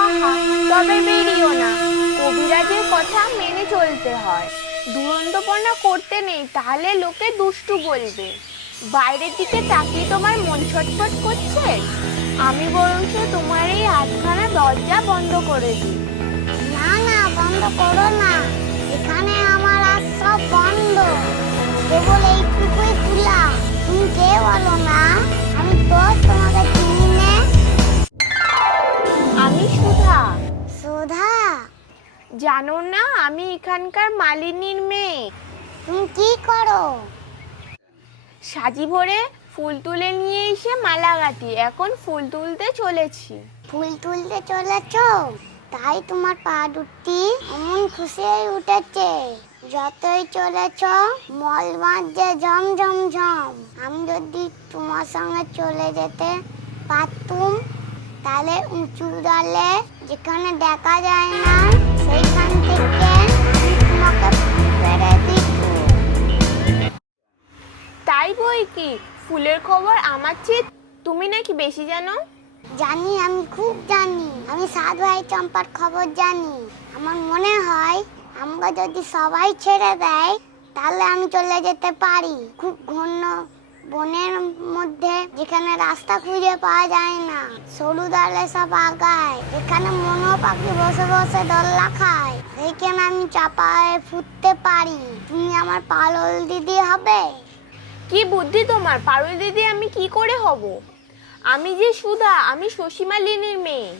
আহা, তবে বেরিও না, কবিরাজের কথা মেনে চলতে হয়। দুরন্তপনা করতে নেই, তাহলে লোকে দুষ্টু বলবে। বাইরের দিকে তাকিয়ে তোমার মন ছটফট করছে? আমি বরঞ্চ তোমার এই হাতখানা দরজা বন্ধ করে দিই। না না, বন্ধ করো না, এখানে আমার আজ সব বন্ধ, কেবল এইটুকুই খোলা। তুমি কে বলো না? আমি তো তোমাকে চিনি না। আমি সুধা। সুধা? জানো না আমি এখানকার মালিনীর মেয়ে। তুমি কি করো? সাজি ভরে ফুল তুলে নিয়ে এসে মালা গাঁথি, এখন ফুল তুলতে চলেছি। ফুল তুলতে চলেছো? তাই তোমার পা দুটি এমন খুশি হয়ে উঠেছে। যতই চলেছ মল বাঁধছে ঝম ঝম ঝম। আমি যদি তোমার সঙ্গে চলে যেতে পারতুম, তাহলে উঁচু ডালে যেখানে দেখা যায় না সেইখান থেকে আমি তোমাকে পেরে দিতুম। তাই বই কি, ফুলের খবর আমার চেয়ে তুমি নাকি বেশি জানো? জানি, আমি খুব জানি। আমি সাত ভাই চম্পার খবর জানি। আমার মনে হয় আমাকে যদি সবাই ছেড়ে দেয় তাহলে আমি চলে যেতে পারি খুব ঘন বনের মধ্যে, যেখানে রাস্তা খুঁজে পাওয়া যায় না, সরু ডালে সব আগায়, যেখানে মনো পাখি বসে বসে দোলনা খায়, সেইখানে আমি চাপায় ফুটতে পারি। তুমি আমার পালল দিদি হবে? কি বুদ্ধি তোমার! পারুল দিদি আমি কি করে হব? আমি যে সুধা, আমি শশী মালিনীর মেয়ে।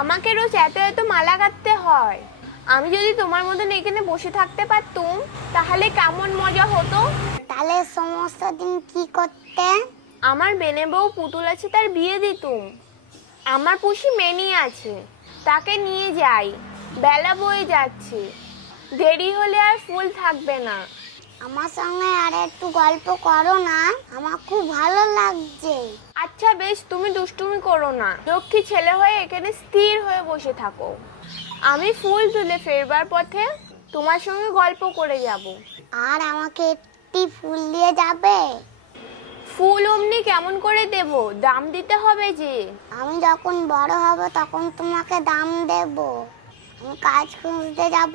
আমাকে রোজ এত এত মালা গাঁথতে হয়। আমি যদি তোমার মতন এখানে বসে থাকতে পারতুম তাহলে কেমন মজা হতো। তাহলে সমস্ত দিন কি করতে? আমার বেনে বউ পুতুল আছে, তার বিয়ে দিতুম। আমার পুষি মেনি আছে, তাকে নিয়ে যাই। বেলা বয়ে যাচ্ছে, দেরি হলে আর ফুল থাকবে না। আমার সঙ্গে আর একটু গল্প করো না, আমার খুব ভালো লাগছে। আচ্ছা বেশ, তুমি দুষ্টুমি করো না, লক্ষ্মী ছেলে হয়ে এখানে স্থির হয়ে বসে থাকো। আমি ফুল তুলে ফেরবার পথে তোমার সঙ্গে গল্প করে যাব। আর আমাকে একটি ফুল দিয়ে যাবে? ফুল অমনি কেমন করে দেব? দাম দিতে হবে যে। আমি যখন বড় হব তখন তোমাকে দাম দেব। আমি কাজ খুঁজতে যাব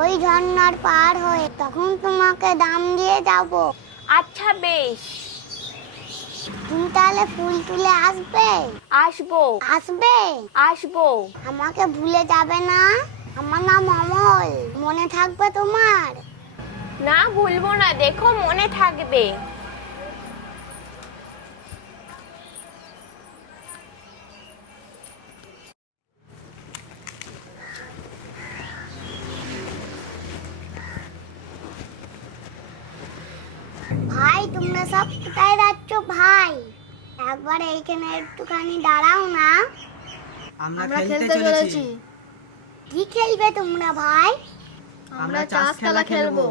ওই ঝর্ণার পার হয়ে, তখন তোমাকে দাম দিয়ে যাব। আচ্ছা বেশ। তুমি তাহলে ফুল তুলে আসবে? আসবো। আসবে? আসবো। আমাকে ভুলে যাবে না? আমার নাম অমল, মনে থাকবে তোমার? না ভুলবো না, দেখো মনে থাকবে। ভাই, তোমরা সব কোথায় যাচ্ছ ভাই? একবার এইখানে একটুখানি দাঁড়াও না। আমরা খেলতে চলেছি। কি খেলবে তোমরা ভাই? আমরা চাষ খেলা খেলবো।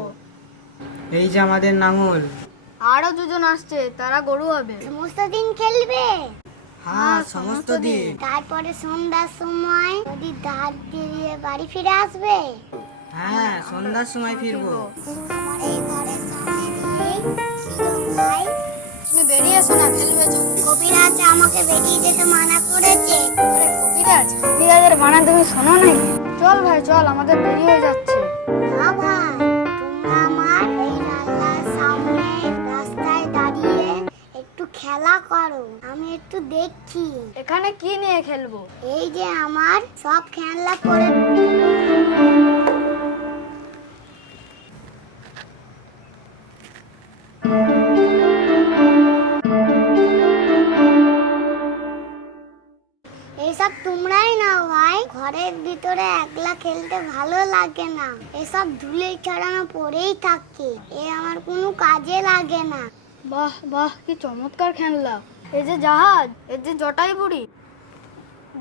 এই যে আমাদের নাঙল। আরো দুজন আসছে, তারা গরু হবে। সমস্ত দিন খেলবে? হ্যাঁ, সমস্ত দিন। তারপরে সন্ধ্যার সময় নদীর ধার দিয়ে বাড়ি ফিরে আসবে? হ্যাঁ, সন্ধ্যার সময় ফিরবো। আমার এই ঘরের সামনে দিয়েই ছিল ভাই। তুমি বেরিয়ে এসো না, খেলবে চল। কবিরাজ আমাকে বেরিয়ে যেতে মানা করেছে। আরে কবিরাজের মানা তুমি শোনো নাকি? চল ভাই চল, আমাদের দেরি হয়ে যাচ্ছে। না ভাই, তোমরা আমার এই রান্নার সামনে রাস্তায় দাঁড়িয়ে একটু খেলা করো, আমি একটু দেখি। এখানে কি নিয়ে খেলবো? এই যে আমার সব খেলনা করে। এসব তোমরাই নাও ভাই, ঘরের ভিতরে একলা খেলতে ভালো লাগে না। এসব ধুলে ছড়ানো পড়েই থাকে, এ আমার কোনো কাজে লাগে না। বাহ বাহ, কি চমৎকার খেলনা! এই যে জাহাজ, এই যে জটাই বুড়ি,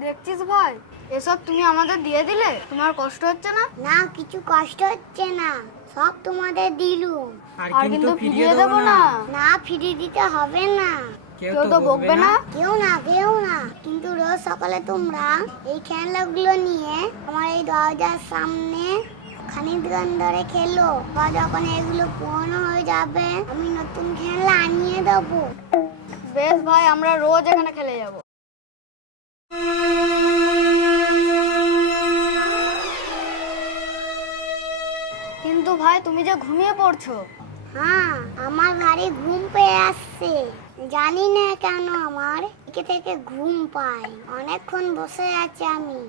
দেখছিস ভাই, এসব তুমি আমাদের দিয়ে দিলে? তোমার কষ্ট হচ্ছে না? না, কিছু কষ্ট হচ্ছে না, সব তোমাদের দিলুম। আর কিন্তু ফিরিয়ে দেবো না। না, ফিরিয়ে দিতে হবে না। কেউ তো বকবে না? কেউ না, কিন্তু রোজ সকালে তোমরা এই খেলনাগুলো নিয়ে আমার এই দরজার সামনে খানিকক্ষণ ধরে খেলো, বা যখন এগুলো পুরনো হয়ে যাবে আমি নতুন খেলনা আনিয়ে দেবো। বেশ ভাই, আমরা রোজ এখানে খেলে যাব। কিন্তু ভাই, তুমি যে ঘুমিয়ে পড়ছো। হ্যাঁ, আমার ভারী ঘুম পেয়ে আসছে। জানি না কেন আমার থেকে ঘুম পায়। অনেকক্ষণ বসে আছি আমি,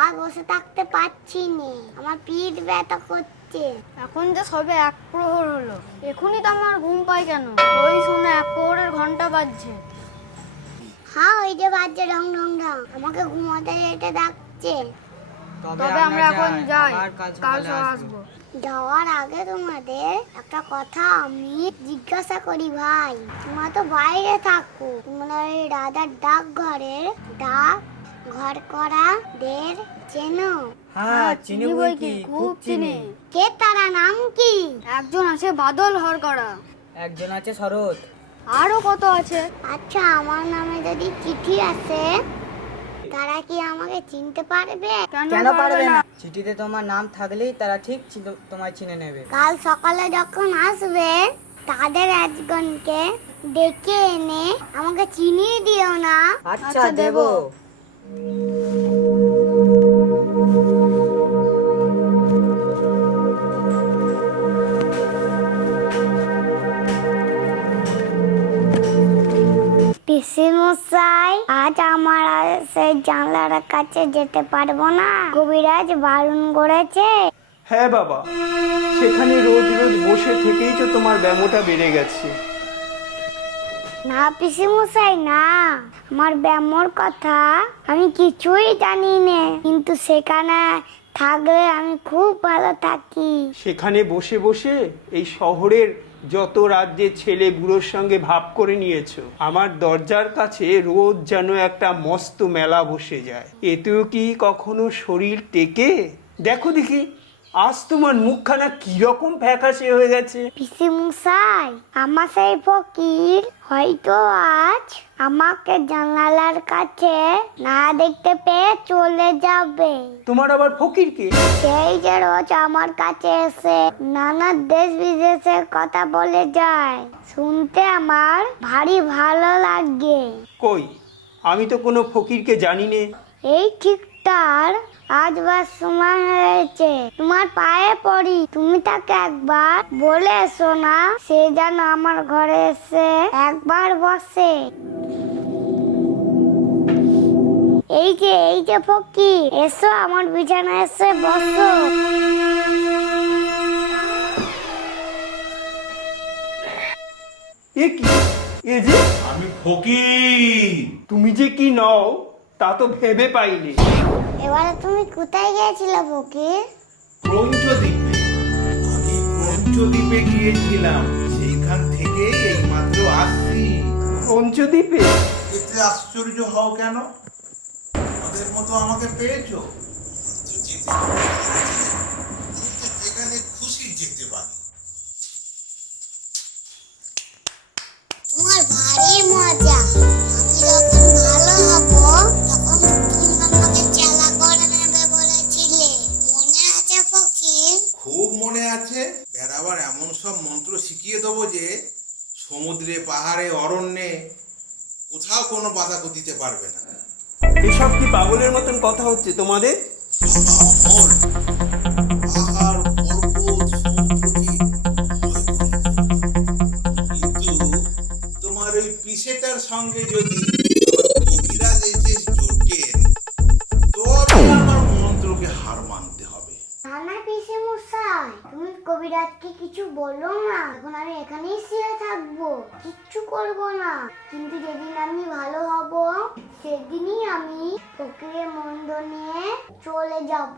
আর বসে থাকতে পারছি না, আমার পিঠ ব্যথা করছে। এখন যে সবে 1 প্রহর হলো, এখনই তো আমার ঘুম পায় কেন? ওই শুনে 1 প্রহরের ঘন্টা বাজছে। হ্যাঁ, ওই যে বাজছে ঢং ঢং ঢং, আমাকে ঘুমাতে যেতে ডাকছে। তবে আমরা এখন যাই, কাল সব আসবো। যাওয়ার আগে তোমাদের একটা কথা আমি জিজ্ঞাসা করি ভাই, তোমরা তো বাইরে থাকো, তোমরা ওই রাজার ডাক ঘরের ডাক ঘর করা দের চেনো? হ্যাঁ, চিনি বই কি, খুব চিনি। কে তারা, নাম কি? একজন আছে বাদল হরকড়া, একজন আছে শরৎ। আরো কত আছে। আচ্ছা, আমার নামে যদি চিঠি আসে তারা কি আমাকে চিনতে পারবে? কেন পারবে না? চিঠিতে তোমার নাম থাকলেই তারা ঠিক তোমায় চিনে নেবে। কাল সকালে যখন আসবে তাদের একজনকে ডেকে এনে আমাকে চিনিয়ে দিও না। আচ্ছা, দেবো। পিসি মশাই, আজ আমার আর সেই জানলার কাছে যেতে পারবো না, কবিরাজ বারণ করেছে। হ্যাঁ বাবা, সেখানে রোজ রোজ বসে থেকেই তো তোমার ব্যামোটা বেড়ে গেছে। না পিসি মশাই, না, আমার ব্যামোর কথা আমি কিছুই জানি না, কিন্তু সেখানে থাকলে আমি খুব ভালো থাকি। সেখানে বসে বসে এই শহরের যত রাজ্যের ছেলে বুড়োর সঙ্গে ভাব করে নিয়েছো, আমার দরজার কাছে রোজ যেন একটা মস্ত মেলা বসে যায়। এতেও কি কখনো শরীর টেকে? দেখো দেখি, আজ তোমার মুখখানা কিরকম ফ্যাকাশে হয়ে গেছে। পিসি মশাই, আমার সেই ফকির হয়তো আজ আমাকে জানালার কাছে না দেখতে পেয়ে চলে যাবে। তোমার আবার ফকিরকে? সেই যে রোজ আমার কাছে এসে নানা দেশ বিদেশের কথা বলে যায়, শুনতে আমার ভারী ভালো লাগে। কই, আমি তো কোনো ফকিরকে জানি নে। এই ঠিক তার আজবার সময় হয়েছে, তোমার পায়ে পড়ি, তুমি তাকে একবার বলে এসো না, সে যেন আমার ঘরে এসে একবার বসে। এই যে ফকির, এসো আমার বিছানায় এসে বসো। এ কি, এ যে আমি ফকির। তুমি যে কি নও তা তো ভেবে পাইনি। এবারে তুমি কোথায় গিয়েছিলে ফকির? ক্রঞ্চদ্বীপে। আমি ক্রঞ্চদ্বীপে গিয়েছিলাম, সেইখান থেকে এইমাত্র আসছি। পঞ্চদ্বীপে? এতে আশ্চর্য হও কেন? ওদের মতো আমাকে পেয়েছো? যেখানে খুশি যেতে পারি। তোমার ভারী মজা। আমি যখন ভালো হব তখন তুমি আমাকে চেলা করে নেবে বলেছিলে, মনে আছে ফকির? খুব মনে আছে। বেড়াবার এমন সব মন্ত্র শিখিয়ে দেবো যে সমুদ্রে, পাহাড়ে, অরণ্যে কোথাও কোনো বাধা দিতে পারবে না। এসব কি পাগলের মতন কথা হচ্ছে তোমাদের? অমর, পাহাড়, পর্বত, সমুদ্রকে ভয় করি। কিন্তু তোমার ওই পিসেটার সঙ্গে যদি আমার কবিরাজ এসে জোটেন, তবে আমার মন্ত্রকে হার মানতে হবে। না পিসি মশাই, তুমি কবিরাজকে কিছু বলো না, এখন আমি এখানেই শুয়ে থাকবো, কিচ্ছু করবো না। কিন্তু যেদিন আমি ভালো হব সেদিনই আমি ফকিরের মন্দ নিয়ে চলে যাব।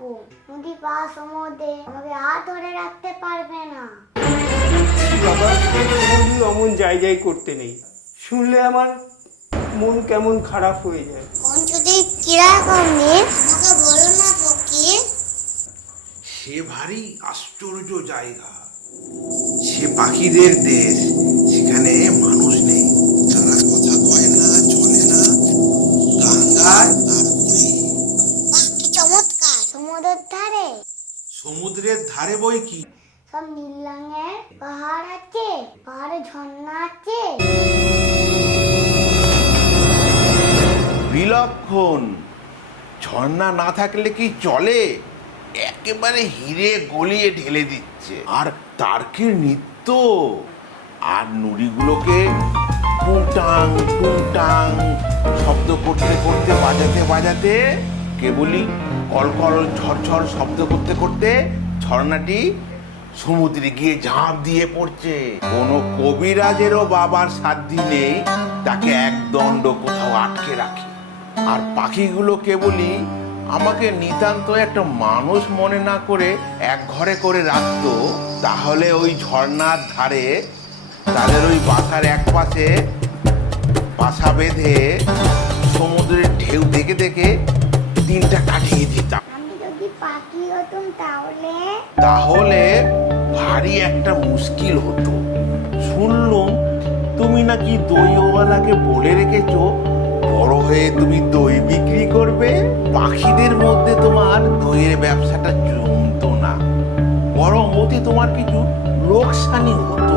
নদী পার সমুদ্রে আমাকে আর ধরে রাখতে পারবে না। বাবা, তুমি অমন যাই করতে নেই, শুনলে আমার মন কেমন খারাপ হয়ে যায়। কোন যদি কিরকম নেই আমাকে বলো না ফকির। সে ভারী আশ্চর্য জায়গা। সে পাখিদের দেশ, সেখানে মানুষ নেই, তারা কথা কয় না, চলে না, গান গায় আর ঘুরে। বাহ, কি চমৎকার! সমুদ্রের ধারে? সমুদ্রের ধারে বই কি, সব নীল রঙের পাহাড় আছে, পাহাড়ে ঝর্ণা আছে। বিলক্ষণ। ঝর্ণা না থাকলে কি চলে? একেবারে হিরে গলিয়ে ঢেলে দিচ্ছে। আর তার্কের নৃত্য, আর নুড়িগুলোকে টুংটাং টুংটাং শব্দ করতে করতে বাজাতে বাজাতে কেবলই কলকল ঝরঝর শব্দ করতে করতে ঝর্ণাটি সমুদ্রে গিয়ে ঝাঁপ দিয়ে পড়ছে। কোনো কবিরাজেরও বাবার সাধ্যি নেই তাকে একদণ্ড কোথাও আটকে রাখে। আর পাখিগুলো কেবলই আমাকে নিতান্ত একটা মানুষ মনে না করে এক ঘরে করে রাখতো, তাহলে ওই ঝর্ণার ধারে তাদের ওই বাসার এক পাশে বাসা বেঁধে সমুদ্রের ঢেউ দেখে দেখে দিনটা কাটিয়ে দিতাম। আমি যদি পাখি হতাম তাহলে ভারী একটা মুশকিল হতো। শুনলুম তুমি নাকি দইওয়ালাকে বলে রেখেছো বড় হয়ে তুমি দই বিক্রি করবে। পাখিদের মধ্যে তোমার দইয়ের ব্যবসাটা জমতো না, বরং ওতে তোমার কিছু লোকসানি হতো।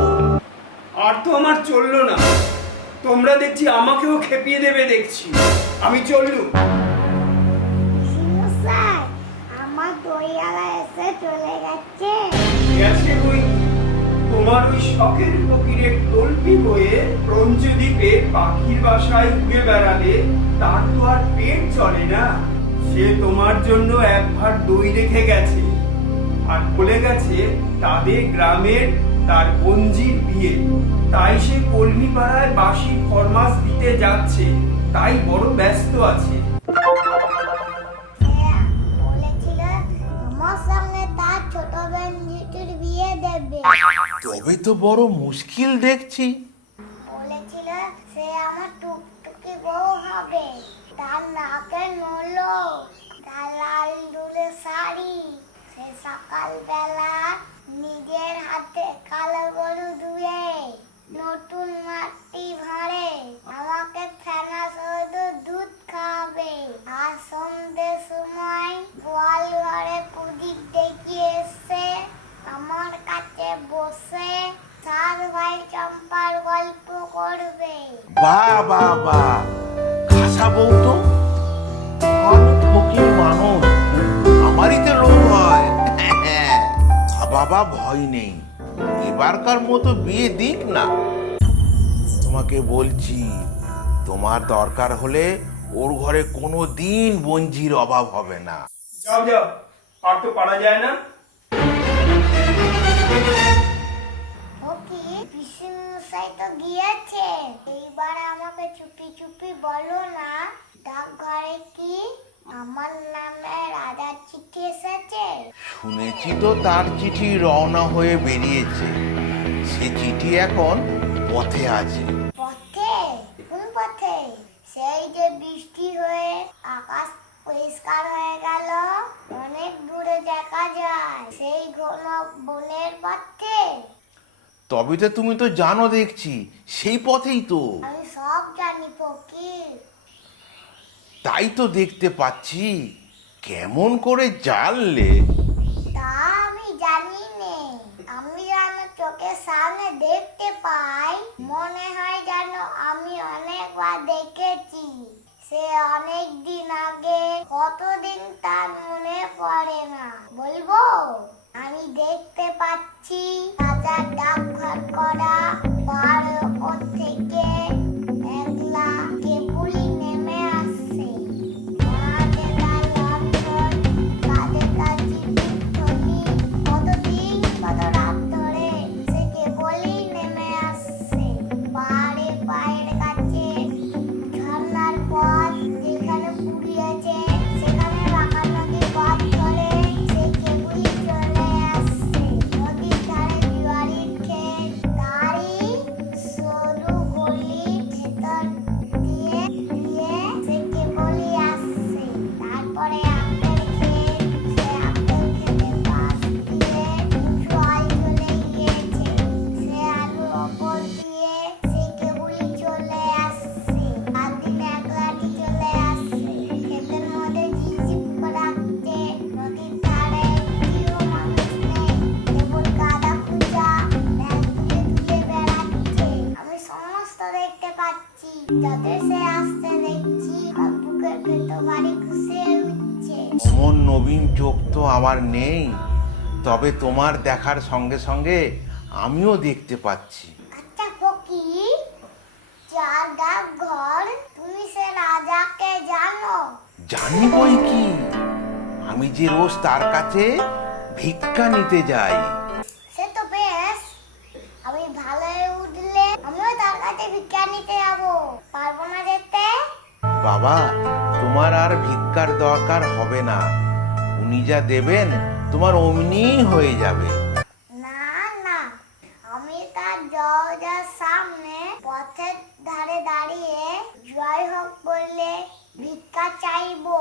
আর তো আমার চললো না, তোমরা দেখছি আমাকেও খেপিয়ে দেবে দেখছি। আমি চললুম। মশাই, আমার দইয়ালা এসে চলে গেছে। গেছে ওই তোমার ওই শখের ফকিরের তল্পি হয়ে প্রঞ্চদ্বীপে পাখির বাসায় উড়ে বেড়ালে তার তো আর পেট চলে না। সে তোমার জন্য এক ভার দই রেখে গেছে আর বলে গেছে তাদের গ্রামের তার বঞ্জির বিয়ে, তাই সে কলমি পাড়ায় বাঁশির ফরমাস দিতে যাচ্ছে, তাই বড় ব্যস্ত আছে। বলেছিল আমার সঙ্গে তার ছোট বোন জিতুর বিয়ে দেবে। তবে তো বড় মুশকিল দেখছি। বলেছিল সে আমার টুকটুকি বউ হবে। তার নাকে নলো, তার লাল দুলে শাড়ি। সে সকালবেলা নিজের হাতে কালো গরু ধুয়ে নতুন মাটি ভাঁড়ে আমাকে ফেনা সহ দুধ খাওয়াবে। আর সন্ধ্যের সময় গোয়াল ঘরে প্রদীপ দেখিয়ে এসে আমার কাছে বসে সাত ভাই চম্পার গল্প করবে। বাহ বাহ বাহ, খাসা বউ তো। আমি ফকির মানুষ, আমারই তো লোভ হয়। বাবা ভয় নেই, এবারকার মতো বিয়ে দিক না। তোমাকে বলছি, তোমার দরকার হলে ওর ঘরে কোনো দিন বঞ্জির অভাব হবে না। যাও যাও, আর তো পারা যায় না। ও কি বিষ্ণু মশাই তো গিয়েছে। এইবার আমাকে চুপি চুপি বলো না, ডাকঘরে কি আমার নামে রাজার চিঠি এসেছে? শুনেছি তো তার চিঠি রওনা হয়ে বেরিয়েছে। সে চিঠি এখন পথে আছে। পথে? কোন পথে? সেই যে বৃষ্টি হয়ে আকাশ পরিষ্কার হয়ে গেল, অনেক দূরে দেখা যায়, সেই ঘন বনের পথে। তবে তো তুমি তো জানো দেখছি, সেই পথেই তো। আমি সব জানি ফকির। তাই তো দেখতে পাচ্ছি, কেমন করে জানলে? তা আমি জানি নে, আমি যেন চোখের সামনে দেখতে পাই, মনে হয় যেন আমি অনেকবার দেখেছি। সে অনেক দিন আগে, কতদিন তার মনে পড়ে না। বলবো? আমি দেখতে পাচ্ছি রাজার ডাকঘর করা পাহাড়ের ওপর থেকে একলা কেবলই নেমে আসছে। হাতে তার লণ্ঠন, কাঁধে তার চিঠির থলি। কতদিন কত রাত ধরে সে কেবলই নেমে আসছে। পাহাড়ে পায়ের কাছে ঝর্ণার পথ যেখানে পুড়িয়েছে, সেখানে রাখা নদীর পথ ধরে সে কেবলই চলে আসছে। নদীর ধারে জোয়ারির ক্ষেত, তারই সরু গলির ভেতর দিয়ে দিয়ে সে কেবলই আসছে। তারপরে আপেল ক্ষেত, সে আপেল ক্ষেতের পাশ দিয়ে উঁচু আল চলে গিয়েছে। সে আলুর ওপর দিয়ে সে কেবলই চলে আসছে। আর দিন একলাটি চলে আসছে। ক্ষেতের মধ্যে ঝিঝিপ ডাকছে। নদীর ধারে একটিও মানুষ নেই, কেবল গাদা খুঁজা ব্যাগ তুলে তুলে বেড়াচ্ছে। আমি সমস্ত দেখতে পাচ্ছি। যাতে সে আসতে দেখছি, আর বুকের ভেতর ভারী খুশি হয়ে উঠছে। অমন নবীন চোখ তো আমার নেই, তবে তোমার দেখার সঙ্গে সঙ্গে আমিও দেখতে পাচ্ছি। আচ্ছা যার ডাকঘর, তুমি সে রাজাকে জানো? জানি বই কি, আমি যে রোজ তার কাছে ভিক্ষা নিতে যাই। সে তো বেশ, আমি ভালো হয়ে উঠলে আমিও তার কাছে ভিক্ষা নিতে যাবো। পারবো না যেতে? বাবা, তোমার আর ভিক্ষার দরকার হবে না, উনি যা দেবেন তোমার অমনি হয়ে যাবে। না না, আমি তার দরজার সামনে পথের ধারে দাঁড়িয়ে জয় হোক বললে ভিক্ষা চাইবো।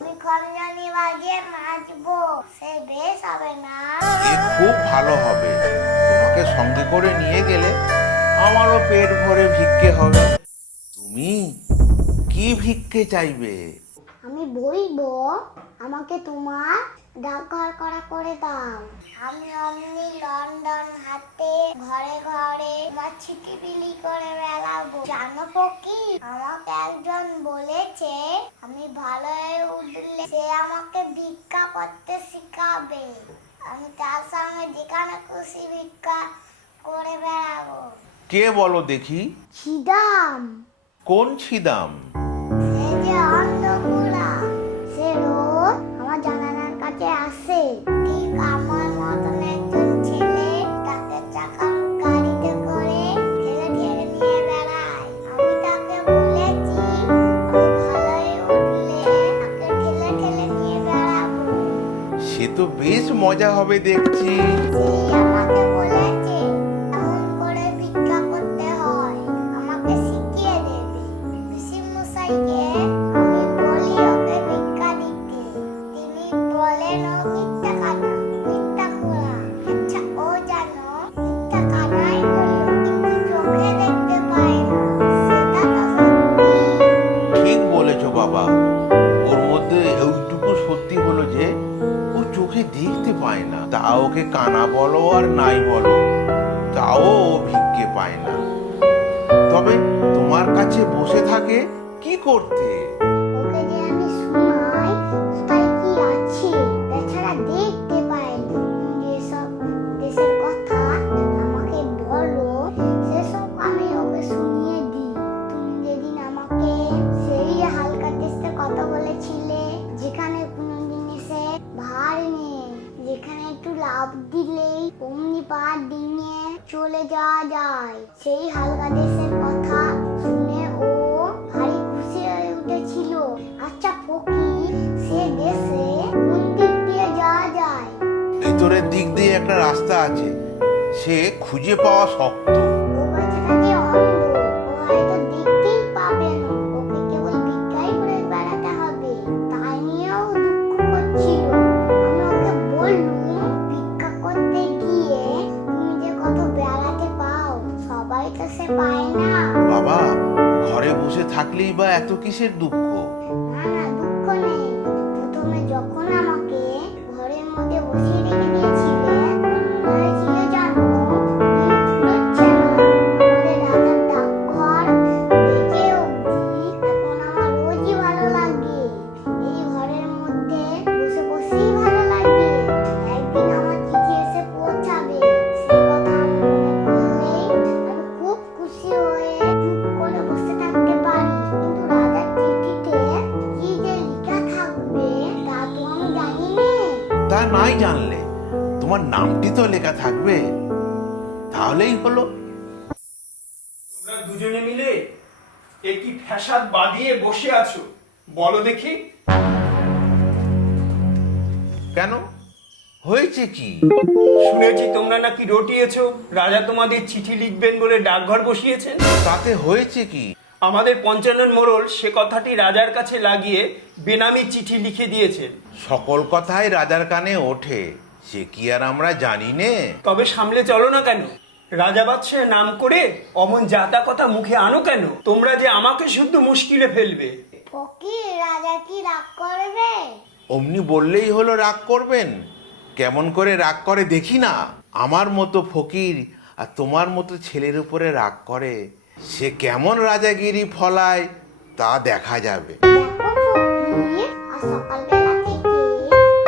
আমি খঞ্জনি বাজিয়ে নাচবো, সে বেশ হবে না? এ খুব ভালো হবে, তোমাকে সঙ্গে করে নিয়ে গেলে আমারও পেট ভরে ভিক্ষে হবে। তুমি কি ভিক্ষে চাইবে? আমি বলবো আমাকে তোমার ডাকঘর করা করে দাও। আমি অমনি লন্ডন হাতে ঘরে ঘরে আমার চিঠি বিলি করে বেড়াবো। জানো কি, আমাকে একজন বলেছে আমি ভালো হয়ে উঠলে সে আমাকে ভিক্ষা করতে শিখাবে। আমি তার সঙ্গে যেখানে খুশি ভিক্ষা করে বেড়াবো। কে বলো দেখি? ছিদাম, কোন ছিদাম? সে যে অন্ধকুড়া, সে রোজ আমার জানালার কাছে আসে। ঠিক আমার মতন একজন ছেলে তাকে চাকার গাড়িতে করে ঠেলে ঠেলে নিয়ে বেড়ায়। আমি তাকে বলেছি আমি ভালো হয়ে উঠলে তাকে ঠেলে ঠেলে নিয়ে বেড়াবো। সে তো বেশ মজা হবে দেখছি। সেই আমাকে বলেছে এমন করে ভিক্ষা করতে হয়, আমাকে শিখিয়ে দেবে। পিসি মশাইকে আমি বলি ওকে ভিক্ষা দিতে, তিনি বলেন ও মিথ্যা খানা, মিথ্যা খোলা। আচ্ছা, ও জানো মিথ্যা খানাই বলল, কিন্তু চোখে দেখতে পায় না, সেটা তো সত্যি। ঠিক বলেছো বাবা, ওর মধ্যে এইটুকু সত্যি হলো যে ও চোখে দেখতে পায় না। তা ওকে কানা বলো আর নাই বলো, তাও ও ভিক্ষে পায় না। তবে তোমার কাছে বসে থাকে কি করতে? ওকে যে আমি শোনাই তাই কি আছে, তাছাড়া দেখতে পাই না। যেসব দেশের কথা আমাকে বলো সেসব আমি ওকে শুনিয়ে দিই। তুমি যেদিন আমাকে সেই হালকা দেশের কথা বলেছিলে, যেখানে কোনো জিনিসে ভার নেই, যেখানে একটু লাভ দিলেই অমনি পা ডিঙিয়ে চলে যাওয়া যায়, সেই হালকা দেশের কথা শুনে ও ভারী খুশি হয়ে উঠেছিল। আচ্ছা ফকির, সে দেশে কোন দিক দিয়ে যাওয়া যায়? ভেতরের দিক দিয়ে একটা রাস্তা আছে, সে খুঁজে পাওয়া শক্ত। ও বাচ্চাটা যে অন্ধ, ও হয়তো দেখতেই পাবে না, ওকে কেবল ভিক্ষাই করে বেড়াতে হবে, তাই নিয়েও দুঃখ করছিল। আমি ওকে বললুম ভিক্ষা করতে গিয়ে তুমি যে কত বেড়াতে পাও, সবাই তো সে পায় না। বাবা, ঘরে বসে থাকলেই বা এত কিসের দুঃখ? না না, দুঃখ নেই। প্রথমে যখন আমাকে ঘরের মধ্যে বসিয়ে রেখে দিয়েছিলে, মনে হয়েছিল জানো দিন ফুরোচ্ছে না। আমাদের রাজার ডাকঘর দেখে অবধি এখন আমার রোজই ভালো লাগে। এই ঘরের মধ্যে বসে বসেই ভালো লাগে। একদিন আমার চিঠি এসে পৌঁছাবে, সেই কথা আমি মনে করলেই আমি খুব খুশি হয়ে চুপ করে বসে থাকতে পারি। কিন্তু রাজার চিঠিতে কি যে লেখা থাকবে তা তো আমি জানি না। তা নাই জানলে তোমার নামটি তো লেখা থাকবে, তাহলেই হলো। তোমরা দুজনে মিলে একটি ফ্যাসাদ বাঁধিয়ে বসে আছো, বলো দেখি। কেন, হয়েছে কি? শুনেছি তোমরা নাকি রটিয়েছো, রাজা তোমাদের চিঠি লিখবেন বলে ডাকঘর বসিয়েছেন। তাতে হয়েছে কি? আমাদের পঞ্চানন মোড়ল সে কথাটি রাজার কাছে লাগিয়ে বেনামি চিঠি লিখে দিয়েছেন। সকল কথাই রাজার কানে ওঠে, সে কি আর আমরা জানি নে? তবে সামলে চলো না কেন? রাজা বাদশাহ নাম করে অমন জাতা কথা মুখে আনো কেন? তোমরা যে আমাকে শুদ্ধ মুশকিলে ফেলবে। ফকির, রাজা কি রাগ করবে? অমনি বললেই হলো রাগ করবেন? কেমন করে রাগ করে দেখি না। আমার মতো ফকির আর তোমার মতো ছেলের উপরে রাগ করে, সে কেমন রাজাগিরি ফলায় তা দেখা যাবে। দেখো ফকির, আজ সকালবেলা থেকে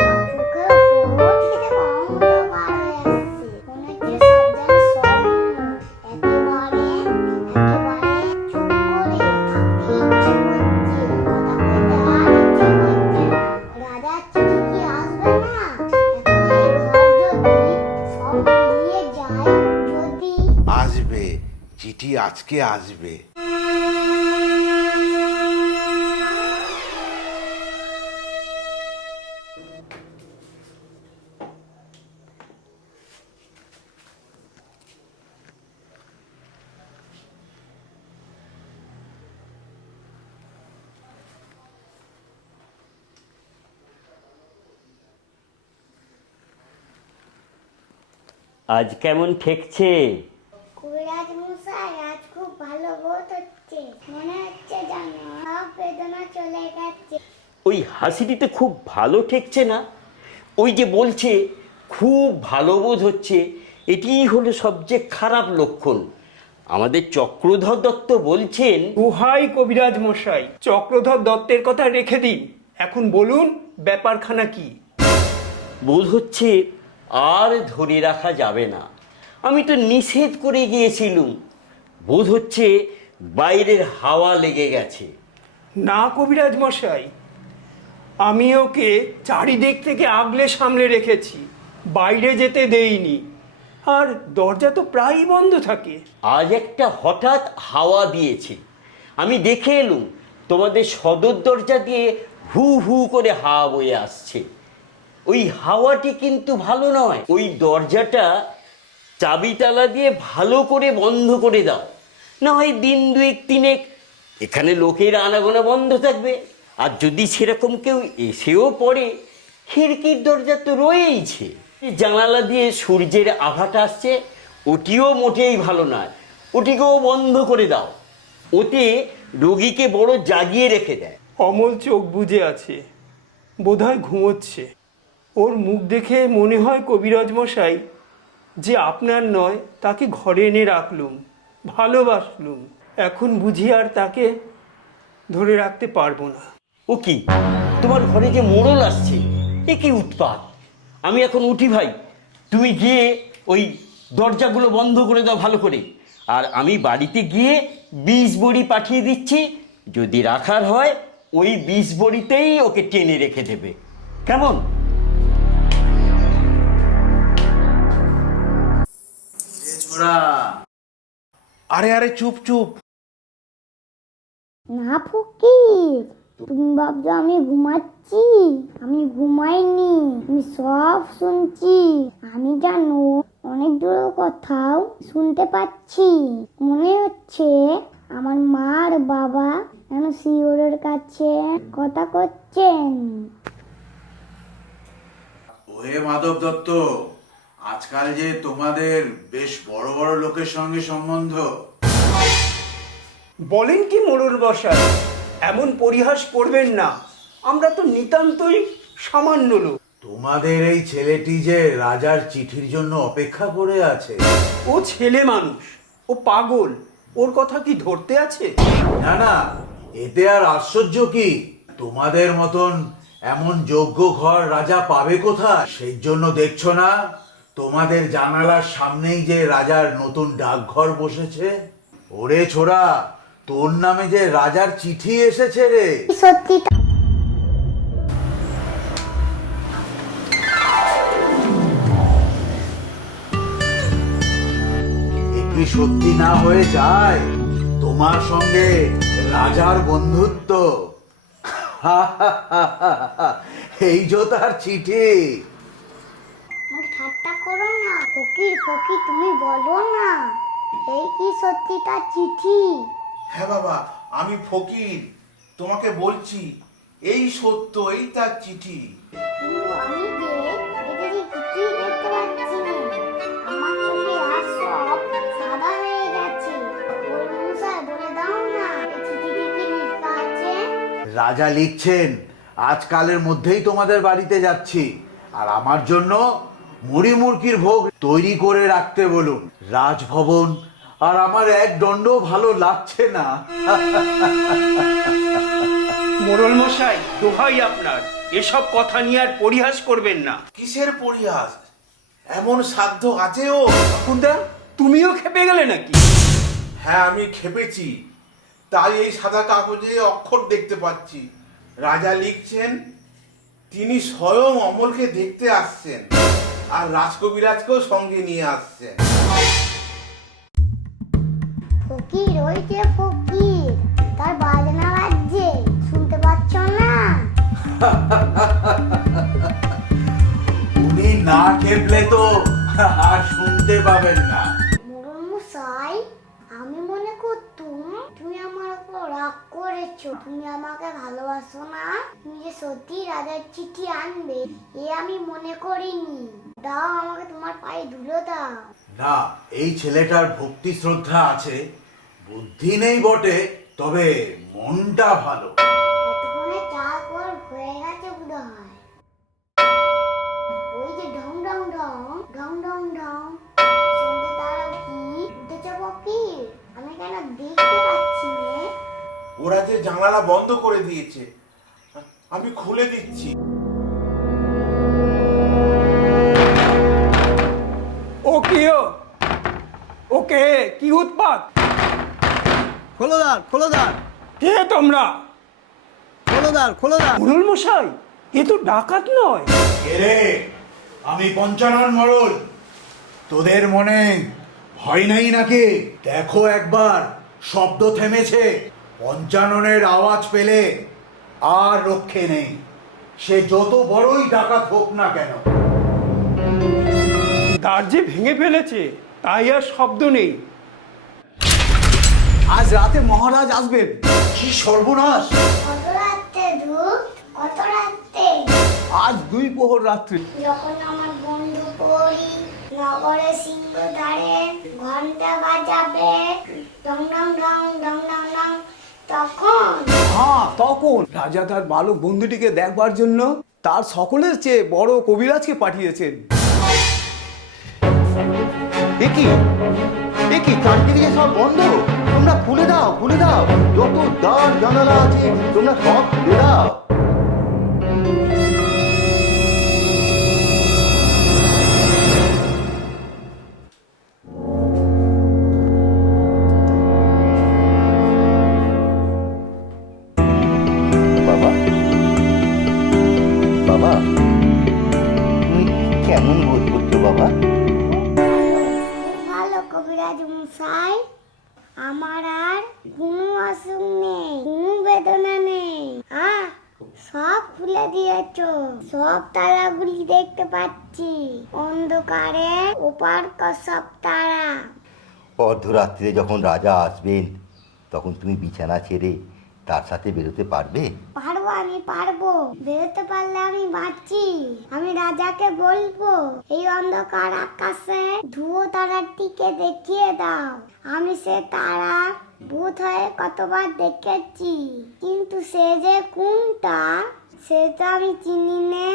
আমার চোখের ওপর থেকে অন্ধকার হয়ে আসছে। মনে হচ্ছে সব যেন স্বপ্ন। একেবারে চোখে আসবে, চিঠি আজকে আসবে। আজ কেমন ঠেকছে? কবিরাজ মশাই, আজ খুব ভালো বোধ হচ্ছে। মনে হচ্ছে যেন সব বেদনা চলে গেছে। ওই হাসিটি তো খুব ভালো ঠেকছে না। ওই যে বলছে খুব ভালো বোধ হচ্ছে, এটিই হলো সবচেয়ে খারাপ লক্ষণ। আমাদের চক্রধর দত্ত বলছেন, দোহাই কবিরাজ মশাই, চক্রধর দত্তের কথা রেখে দিন, এখন বলুন ব্যাপারখানা কি? বোধ হচ্ছে আর ধরে রাখা যাবে না। আমি তো নিষেধ করে গিয়েছিলুম, বোধ হচ্ছে বাইরের হাওয়া লেগে গেছে। না কবিরাজ মশাই, আমি ওকে চারিদিক থেকে আগলে সামলে রেখেছি, বাইরে যেতে দেইনি, আর দরজা তো প্রায়ই বন্ধ থাকে। আজ একটা হঠাৎ হাওয়া দিয়েছে, আমি দেখে এলুম তোমাদের সদর দরজা দিয়ে হু হু করে হাওয়া বয়ে আসছে। ওই হাওয়াটি কিন্তু ভালো নয়। ওই দরজাটা চাবিতালা দিয়ে ভালো করে বন্ধ করে দাও, না হয় দিন দুয়েক তিনেক এখানে লোকের আনাগোনা বন্ধ থাকবে। আর যদি সেরকম কেউ এসেও পড়ে, খিড়কির দরজা তো রয়েইছে, জানালা দিয়ে সূর্যের আভাটা আসছে, ওটিও মোটেই ভালো নয়, ওটিকেও বন্ধ করে দাও। ওতে রোগীকে বড় জাগিয়ে রেখে দেয়। অমল চোখ বুজে আছে, বোধহয় ঘুমোচ্ছে। ওর মুখ দেখে মনে হয় কবিরাজ মশাই যে আপনার নয়, তাকে ঘরে এনে রাখলুম, ভালোবাসলুম, এখন বুঝি আর তাকে ধরে রাখতে পারবো না। ও কি, তোমার ঘরে যে মোড়ল আসছে, এ কি উৎপাত! আমি এখন উঠি ভাই, তুমি গিয়ে ওই দরজাগুলো বন্ধ করে দাও ভালো করে। আর আমি বাড়িতে গিয়ে 20 বড়ি পাঠিয়ে দিচ্ছি, যদি রাখার হয় ওই 20 বড়িতেই ওকে টেনে রেখে দেবে, কেমন? আরে আরে চুপ চুপ। না ফকির, তুমি ভাবছো আমি ঘুমাচ্ছি? আমি ঘুমাইনি, আমি সব শুনছি। আমি জানো অনেক দূরের কথাও শুনতে পাচ্ছি। মনে হচ্ছে আমার মা আর বাবা যেন শিওরের কাছে কথা করছেন। ওহে মাধব দত্ত, আজকাল যে তোমাদের বেশ বড় বড় লোকের সঙ্গে সম্বন্ধ। বলেন কি মোড়ল বসাই, এমন পরিহাস করবেন না, আমরা তো নিতান্তই সামান্য লোক। তোমাদের এই ছেলেটি যে রাজার চিঠির জন্য অপেক্ষা করে আছে। ও ছেলে মানুষ, ও পাগল, ওর কথা কি ধরতে আছে? না না, এতে আর আশ্চর্য কি? তোমাদের মতন এমন যোগ্য ঘর রাজা পাবে কোথায়? সেই জন্য দেখছো না তোমাদের জানালার সামনেই যে রাজার নতুন ডাকঘর বসেছে। ওরে ছোড়া, তোর নামে যে রাজার চিঠি এসেছে রে। সত্যি একটি সত্যি না হয়ে যায় তোমার সঙ্গে রাজার বন্ধুত্ব। এই যে তার চিঠি। মুখ ঠাট্টা করো না ফকির, ফকির তুমি বলো না, এই কি সত্যি তার চিঠি? হ্যাঁ বাবা, আমি ফকির, তোমাকে বলছি এই সত্য, এই তার চিঠি। কিন্তু আমি যে এদিকে কিছুই দেখতে পাচ্ছি না, আমার চোখে আর সব সাদা হয়ে গেছে। ওই মশাই বলে দাও না, এই চিঠিতে কি লেখা আছে? রাজা লিখছেন, আজকালের মধ্যেই তোমাদের বাড়িতে যাচ্ছি, আর আমার জন্য মুড়ি মুরকির ভোগ তৈরি করে রাখতে বলুন। রাজভবন আর আমার এক দণ্ড ভালো লাগছে না। মোড়ল মশাই, দোহাই আপনার, এসব কথা নিয়ে আর পরিহাস করবেন না। কিসের পরিহাস? এমন সাধ্য আছে ও? ঠাকুরদা, তুমিও খেপে গেলে নাকি? হ্যাঁ, আমি খেপেছি, তাই এই সাদা কাগজে অক্ষর দেখতে পাচ্ছি। রাজা লিখছেন তিনি স্বয়ং অমলকে দেখতে আসছেন, আর রাজকবিরাজকেও সঙ্গে নিয়ে আসছেন। ফকির, ওই যে ফকির, তার বাজনা বাজছে, শুনতে পাচ্ছ না? উনি না খেপলে তো আর শুনতে পাবেন না। মোড়ল মশাই, আমি মনে করতুম তুমি আমার উপর রাগ করেছো, তুমি আমাকে ভালোবাসো না, তুমি যে সত্যি রাজার চিঠি আনবে এ আমি মনে করিনি। দাও, আমাকে তোমার পায়ে ধুলো দাও। না, এই ছেলেটার ভক্তি শ্রদ্ধা আছে, বুদ্ধি নেই বটে, তবে মনটা ভালো। এতক্ষণে চার পর হয়ে গেছে বোধ হয়। ওই যে ঢং ঢং ঢং ঢং ঢং ঢং সঙ্গে তারা কি উঠেছে ফকির? আমি কেন দেখতে পাচ্ছি নে? ওরা যে জানালা বন্ধ করে দিয়েছে, আমি খুলে দিচ্ছি। ও কিও, ওকে কি উৎপাত? খোলোদার খোলোদার কে তোমরা? খোলোদার খোলোদার মোড়ল মশাই, এ তো ডাকাত নয়। এরে, আমি পঞ্চানন মরল। তোদের মনে ভয় নেই নাকি? দেখো একবার, শব্দ থেমেছে। পঞ্চাননের আওয়াজ পেলে আর রক্ষে নেই, সে যত বড়ই ডাকাত হোক না কেন। দ্বার যে ভেঙে ফেলেছে, তাই আর শব্দ নেই। আজ রাতে মহারাজ আসবেন। কি সর্বনাশ! কত রাত্রে ধূপ, কত রাত্রে? আজ 2 প্রহর রাত্রি। যখন আমার বন্ধু পড়ি নগরে সিংহ ধারে ঘন্টা বাজাবে ডং ডং ডং ডং ডং ডং, তখন হ্যাঁ, তখন রাজা তার বালক বন্ধুটিকে দেখবার জন্য তার সকলের চেয়ে বড় কবিরাজকে পাঠিয়েছেন। একি চারদিকে সব বন্ধ, তোমরা খুলে দাও, খুলে দাও, যত দ্বার জানালা আছে তোমরা সব খুলে দাও। বাবা, বাবা, তুমি কেমন বোধ করছো বাবা? ভালো কবিরাজ মশাই, আমার আর কোনো অসুখ নেই, কোনো বেদনা নেই। সব খুলে দিয়েছো, সব তারাগুলি দেখতে পাচ্ছি, অন্ধকারে ওপার সব তারা। অর্ধরাত্রিরে যখন রাজা আসবেন তখন তুমি বিছানা ছেড়ে তার সাথে বেরোতে পারবে? পারবো, আমি পারবো, বেরোতে পারলে আমি বাঁচি। আমি রাজাকে বলবো এই অন্ধকার আকাশে ধুয়ো তারাটিকে দেখিয়ে দাও। আমি সে তারা ভূত হয়ে কতবার দেখেছি, কিন্তু সে যে কোনটা সে তো আমি চিনি নে।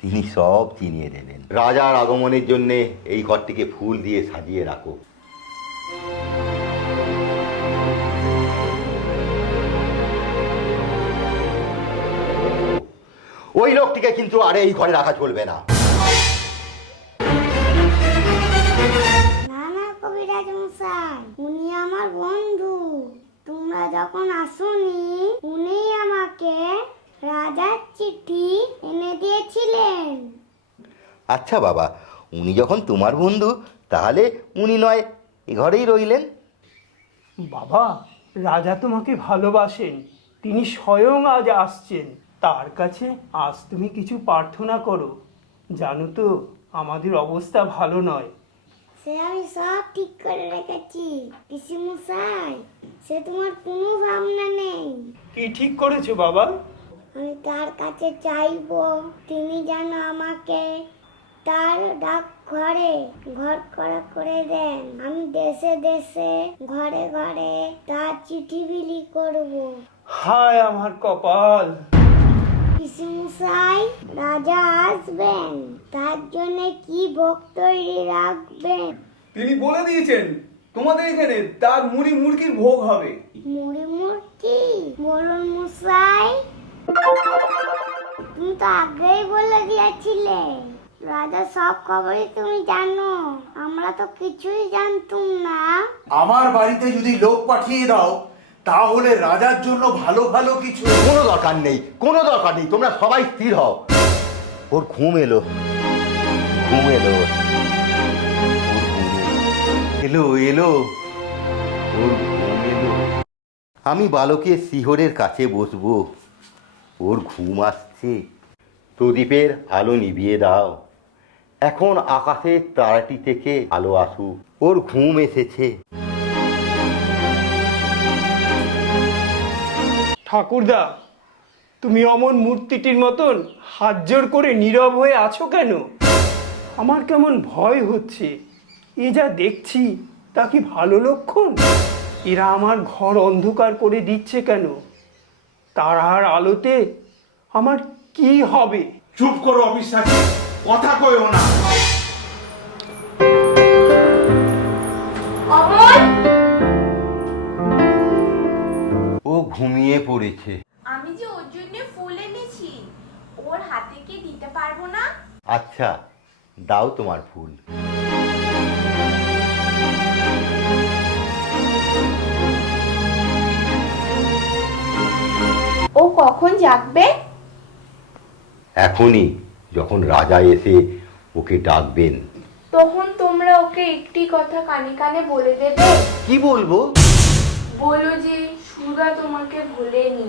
তিনি সব চিনিয়ে দেবেন। রাজার আগমনের জন্য এই ঘরটিকে ফুল দিয়ে সাজিয়ে রাখো। ওই লোকটিকে কিন্তু আর এই ঘরে রাখা চলবে না। না না কবিরাজ মশাই, উনি আমার বন্ধু। তোমরা যখন আসুনি উনি আমাকে রাজার চিঠি এনে দিয়েছিলেন। আচ্ছা বাবা, উনি যখন তোমার বন্ধু তাহলে উনি নয় এ ঘরেই রইলেন। বাবা, রাজা তোমাকে ভালোবাসেন, তিনি স্বয়ং আজ আসছেন। তার কাছে আজ তুমি কিছু প্রার্থনা করো। জানো তো আমাদের অবস্থা ভালো নয়। সে আমি সব ঠিক করে রেখেছি পিসিমশাই, সে তোমার কোনো ভাবনা নেই। কি ঠিক করেছো বাবা? আমি তার কাছে চাইবো তিনি যেন আমাকে তার ডাক ঘরে ঘর করে দেন। আমি দেশে দেশে ঘরে ঘরে তার চিঠি বিলি করবো। হায় আমার কপাল! পিসিমশাই, রাজা আসবেন, তার জন্য কি ভোগ তৈরি রাখবেন? তিনি বলে দিয়েছেন তোমাদের এখানে তার মুড়ি মুরগির ভোগ হবে। মুড়ি মুড়কি বলুন মশাই, তুমি তো আগেই বলে দিয়েছিলে। রাজা সব খবরই তুমি জানো, আমরা তো কিছুই জানতুম না। আমার বাড়িতে যদি লোক পাঠিয়ে দাও তাহলে রাজার জন্য ভালো ভালো কিছু। কোনো দরকার নেই, কোনো দরকার নেই, তোমরা সবাই স্থির হও। ওর ঘুম এলো, ঘুম এলো, ওর ঘুম এলো। এলো এলো, ওর ঘুম এলো। আমি বালকের শিহরের কাছে বসবো, ওর ঘুম আসছে। প্রদীপের আলো নিভিয়ে দাও, এখন আকাশের তারাটি থেকে আলো আসুক, ওর ঘুম এসেছে। ঠাকুরদা, তুমি অমন মূর্তিটির মতন হাত জোড় করে নীরব হয়ে আছো কেন? আমার কেমন ভয় হচ্ছে। এ যা দেখছি তা কি ভালো লক্ষণ? এরা আমার ঘর অন্ধকার করে দিচ্ছে কেন? তারার আলোতে আমার কি হবে? চুপ করো অবিশ্বাসী, কথা কইও না। অমল, ও ঘুমিয়ে পড়েছে। আমি যে ওর জন্য ফুল এনেছি, ওর হাতে কি দিতে পারবো না? আচ্ছা, দাও তোমার ফুল। ও কখন জাগবে? এখনই, যখন রাজা এসে ওকে ডাকবেন। তখন তোমরা ওকে একটি কথা কানে কানে বলে দেবে। কি বলবো? বলো যে সুধা তোমাকে ভোলেনি।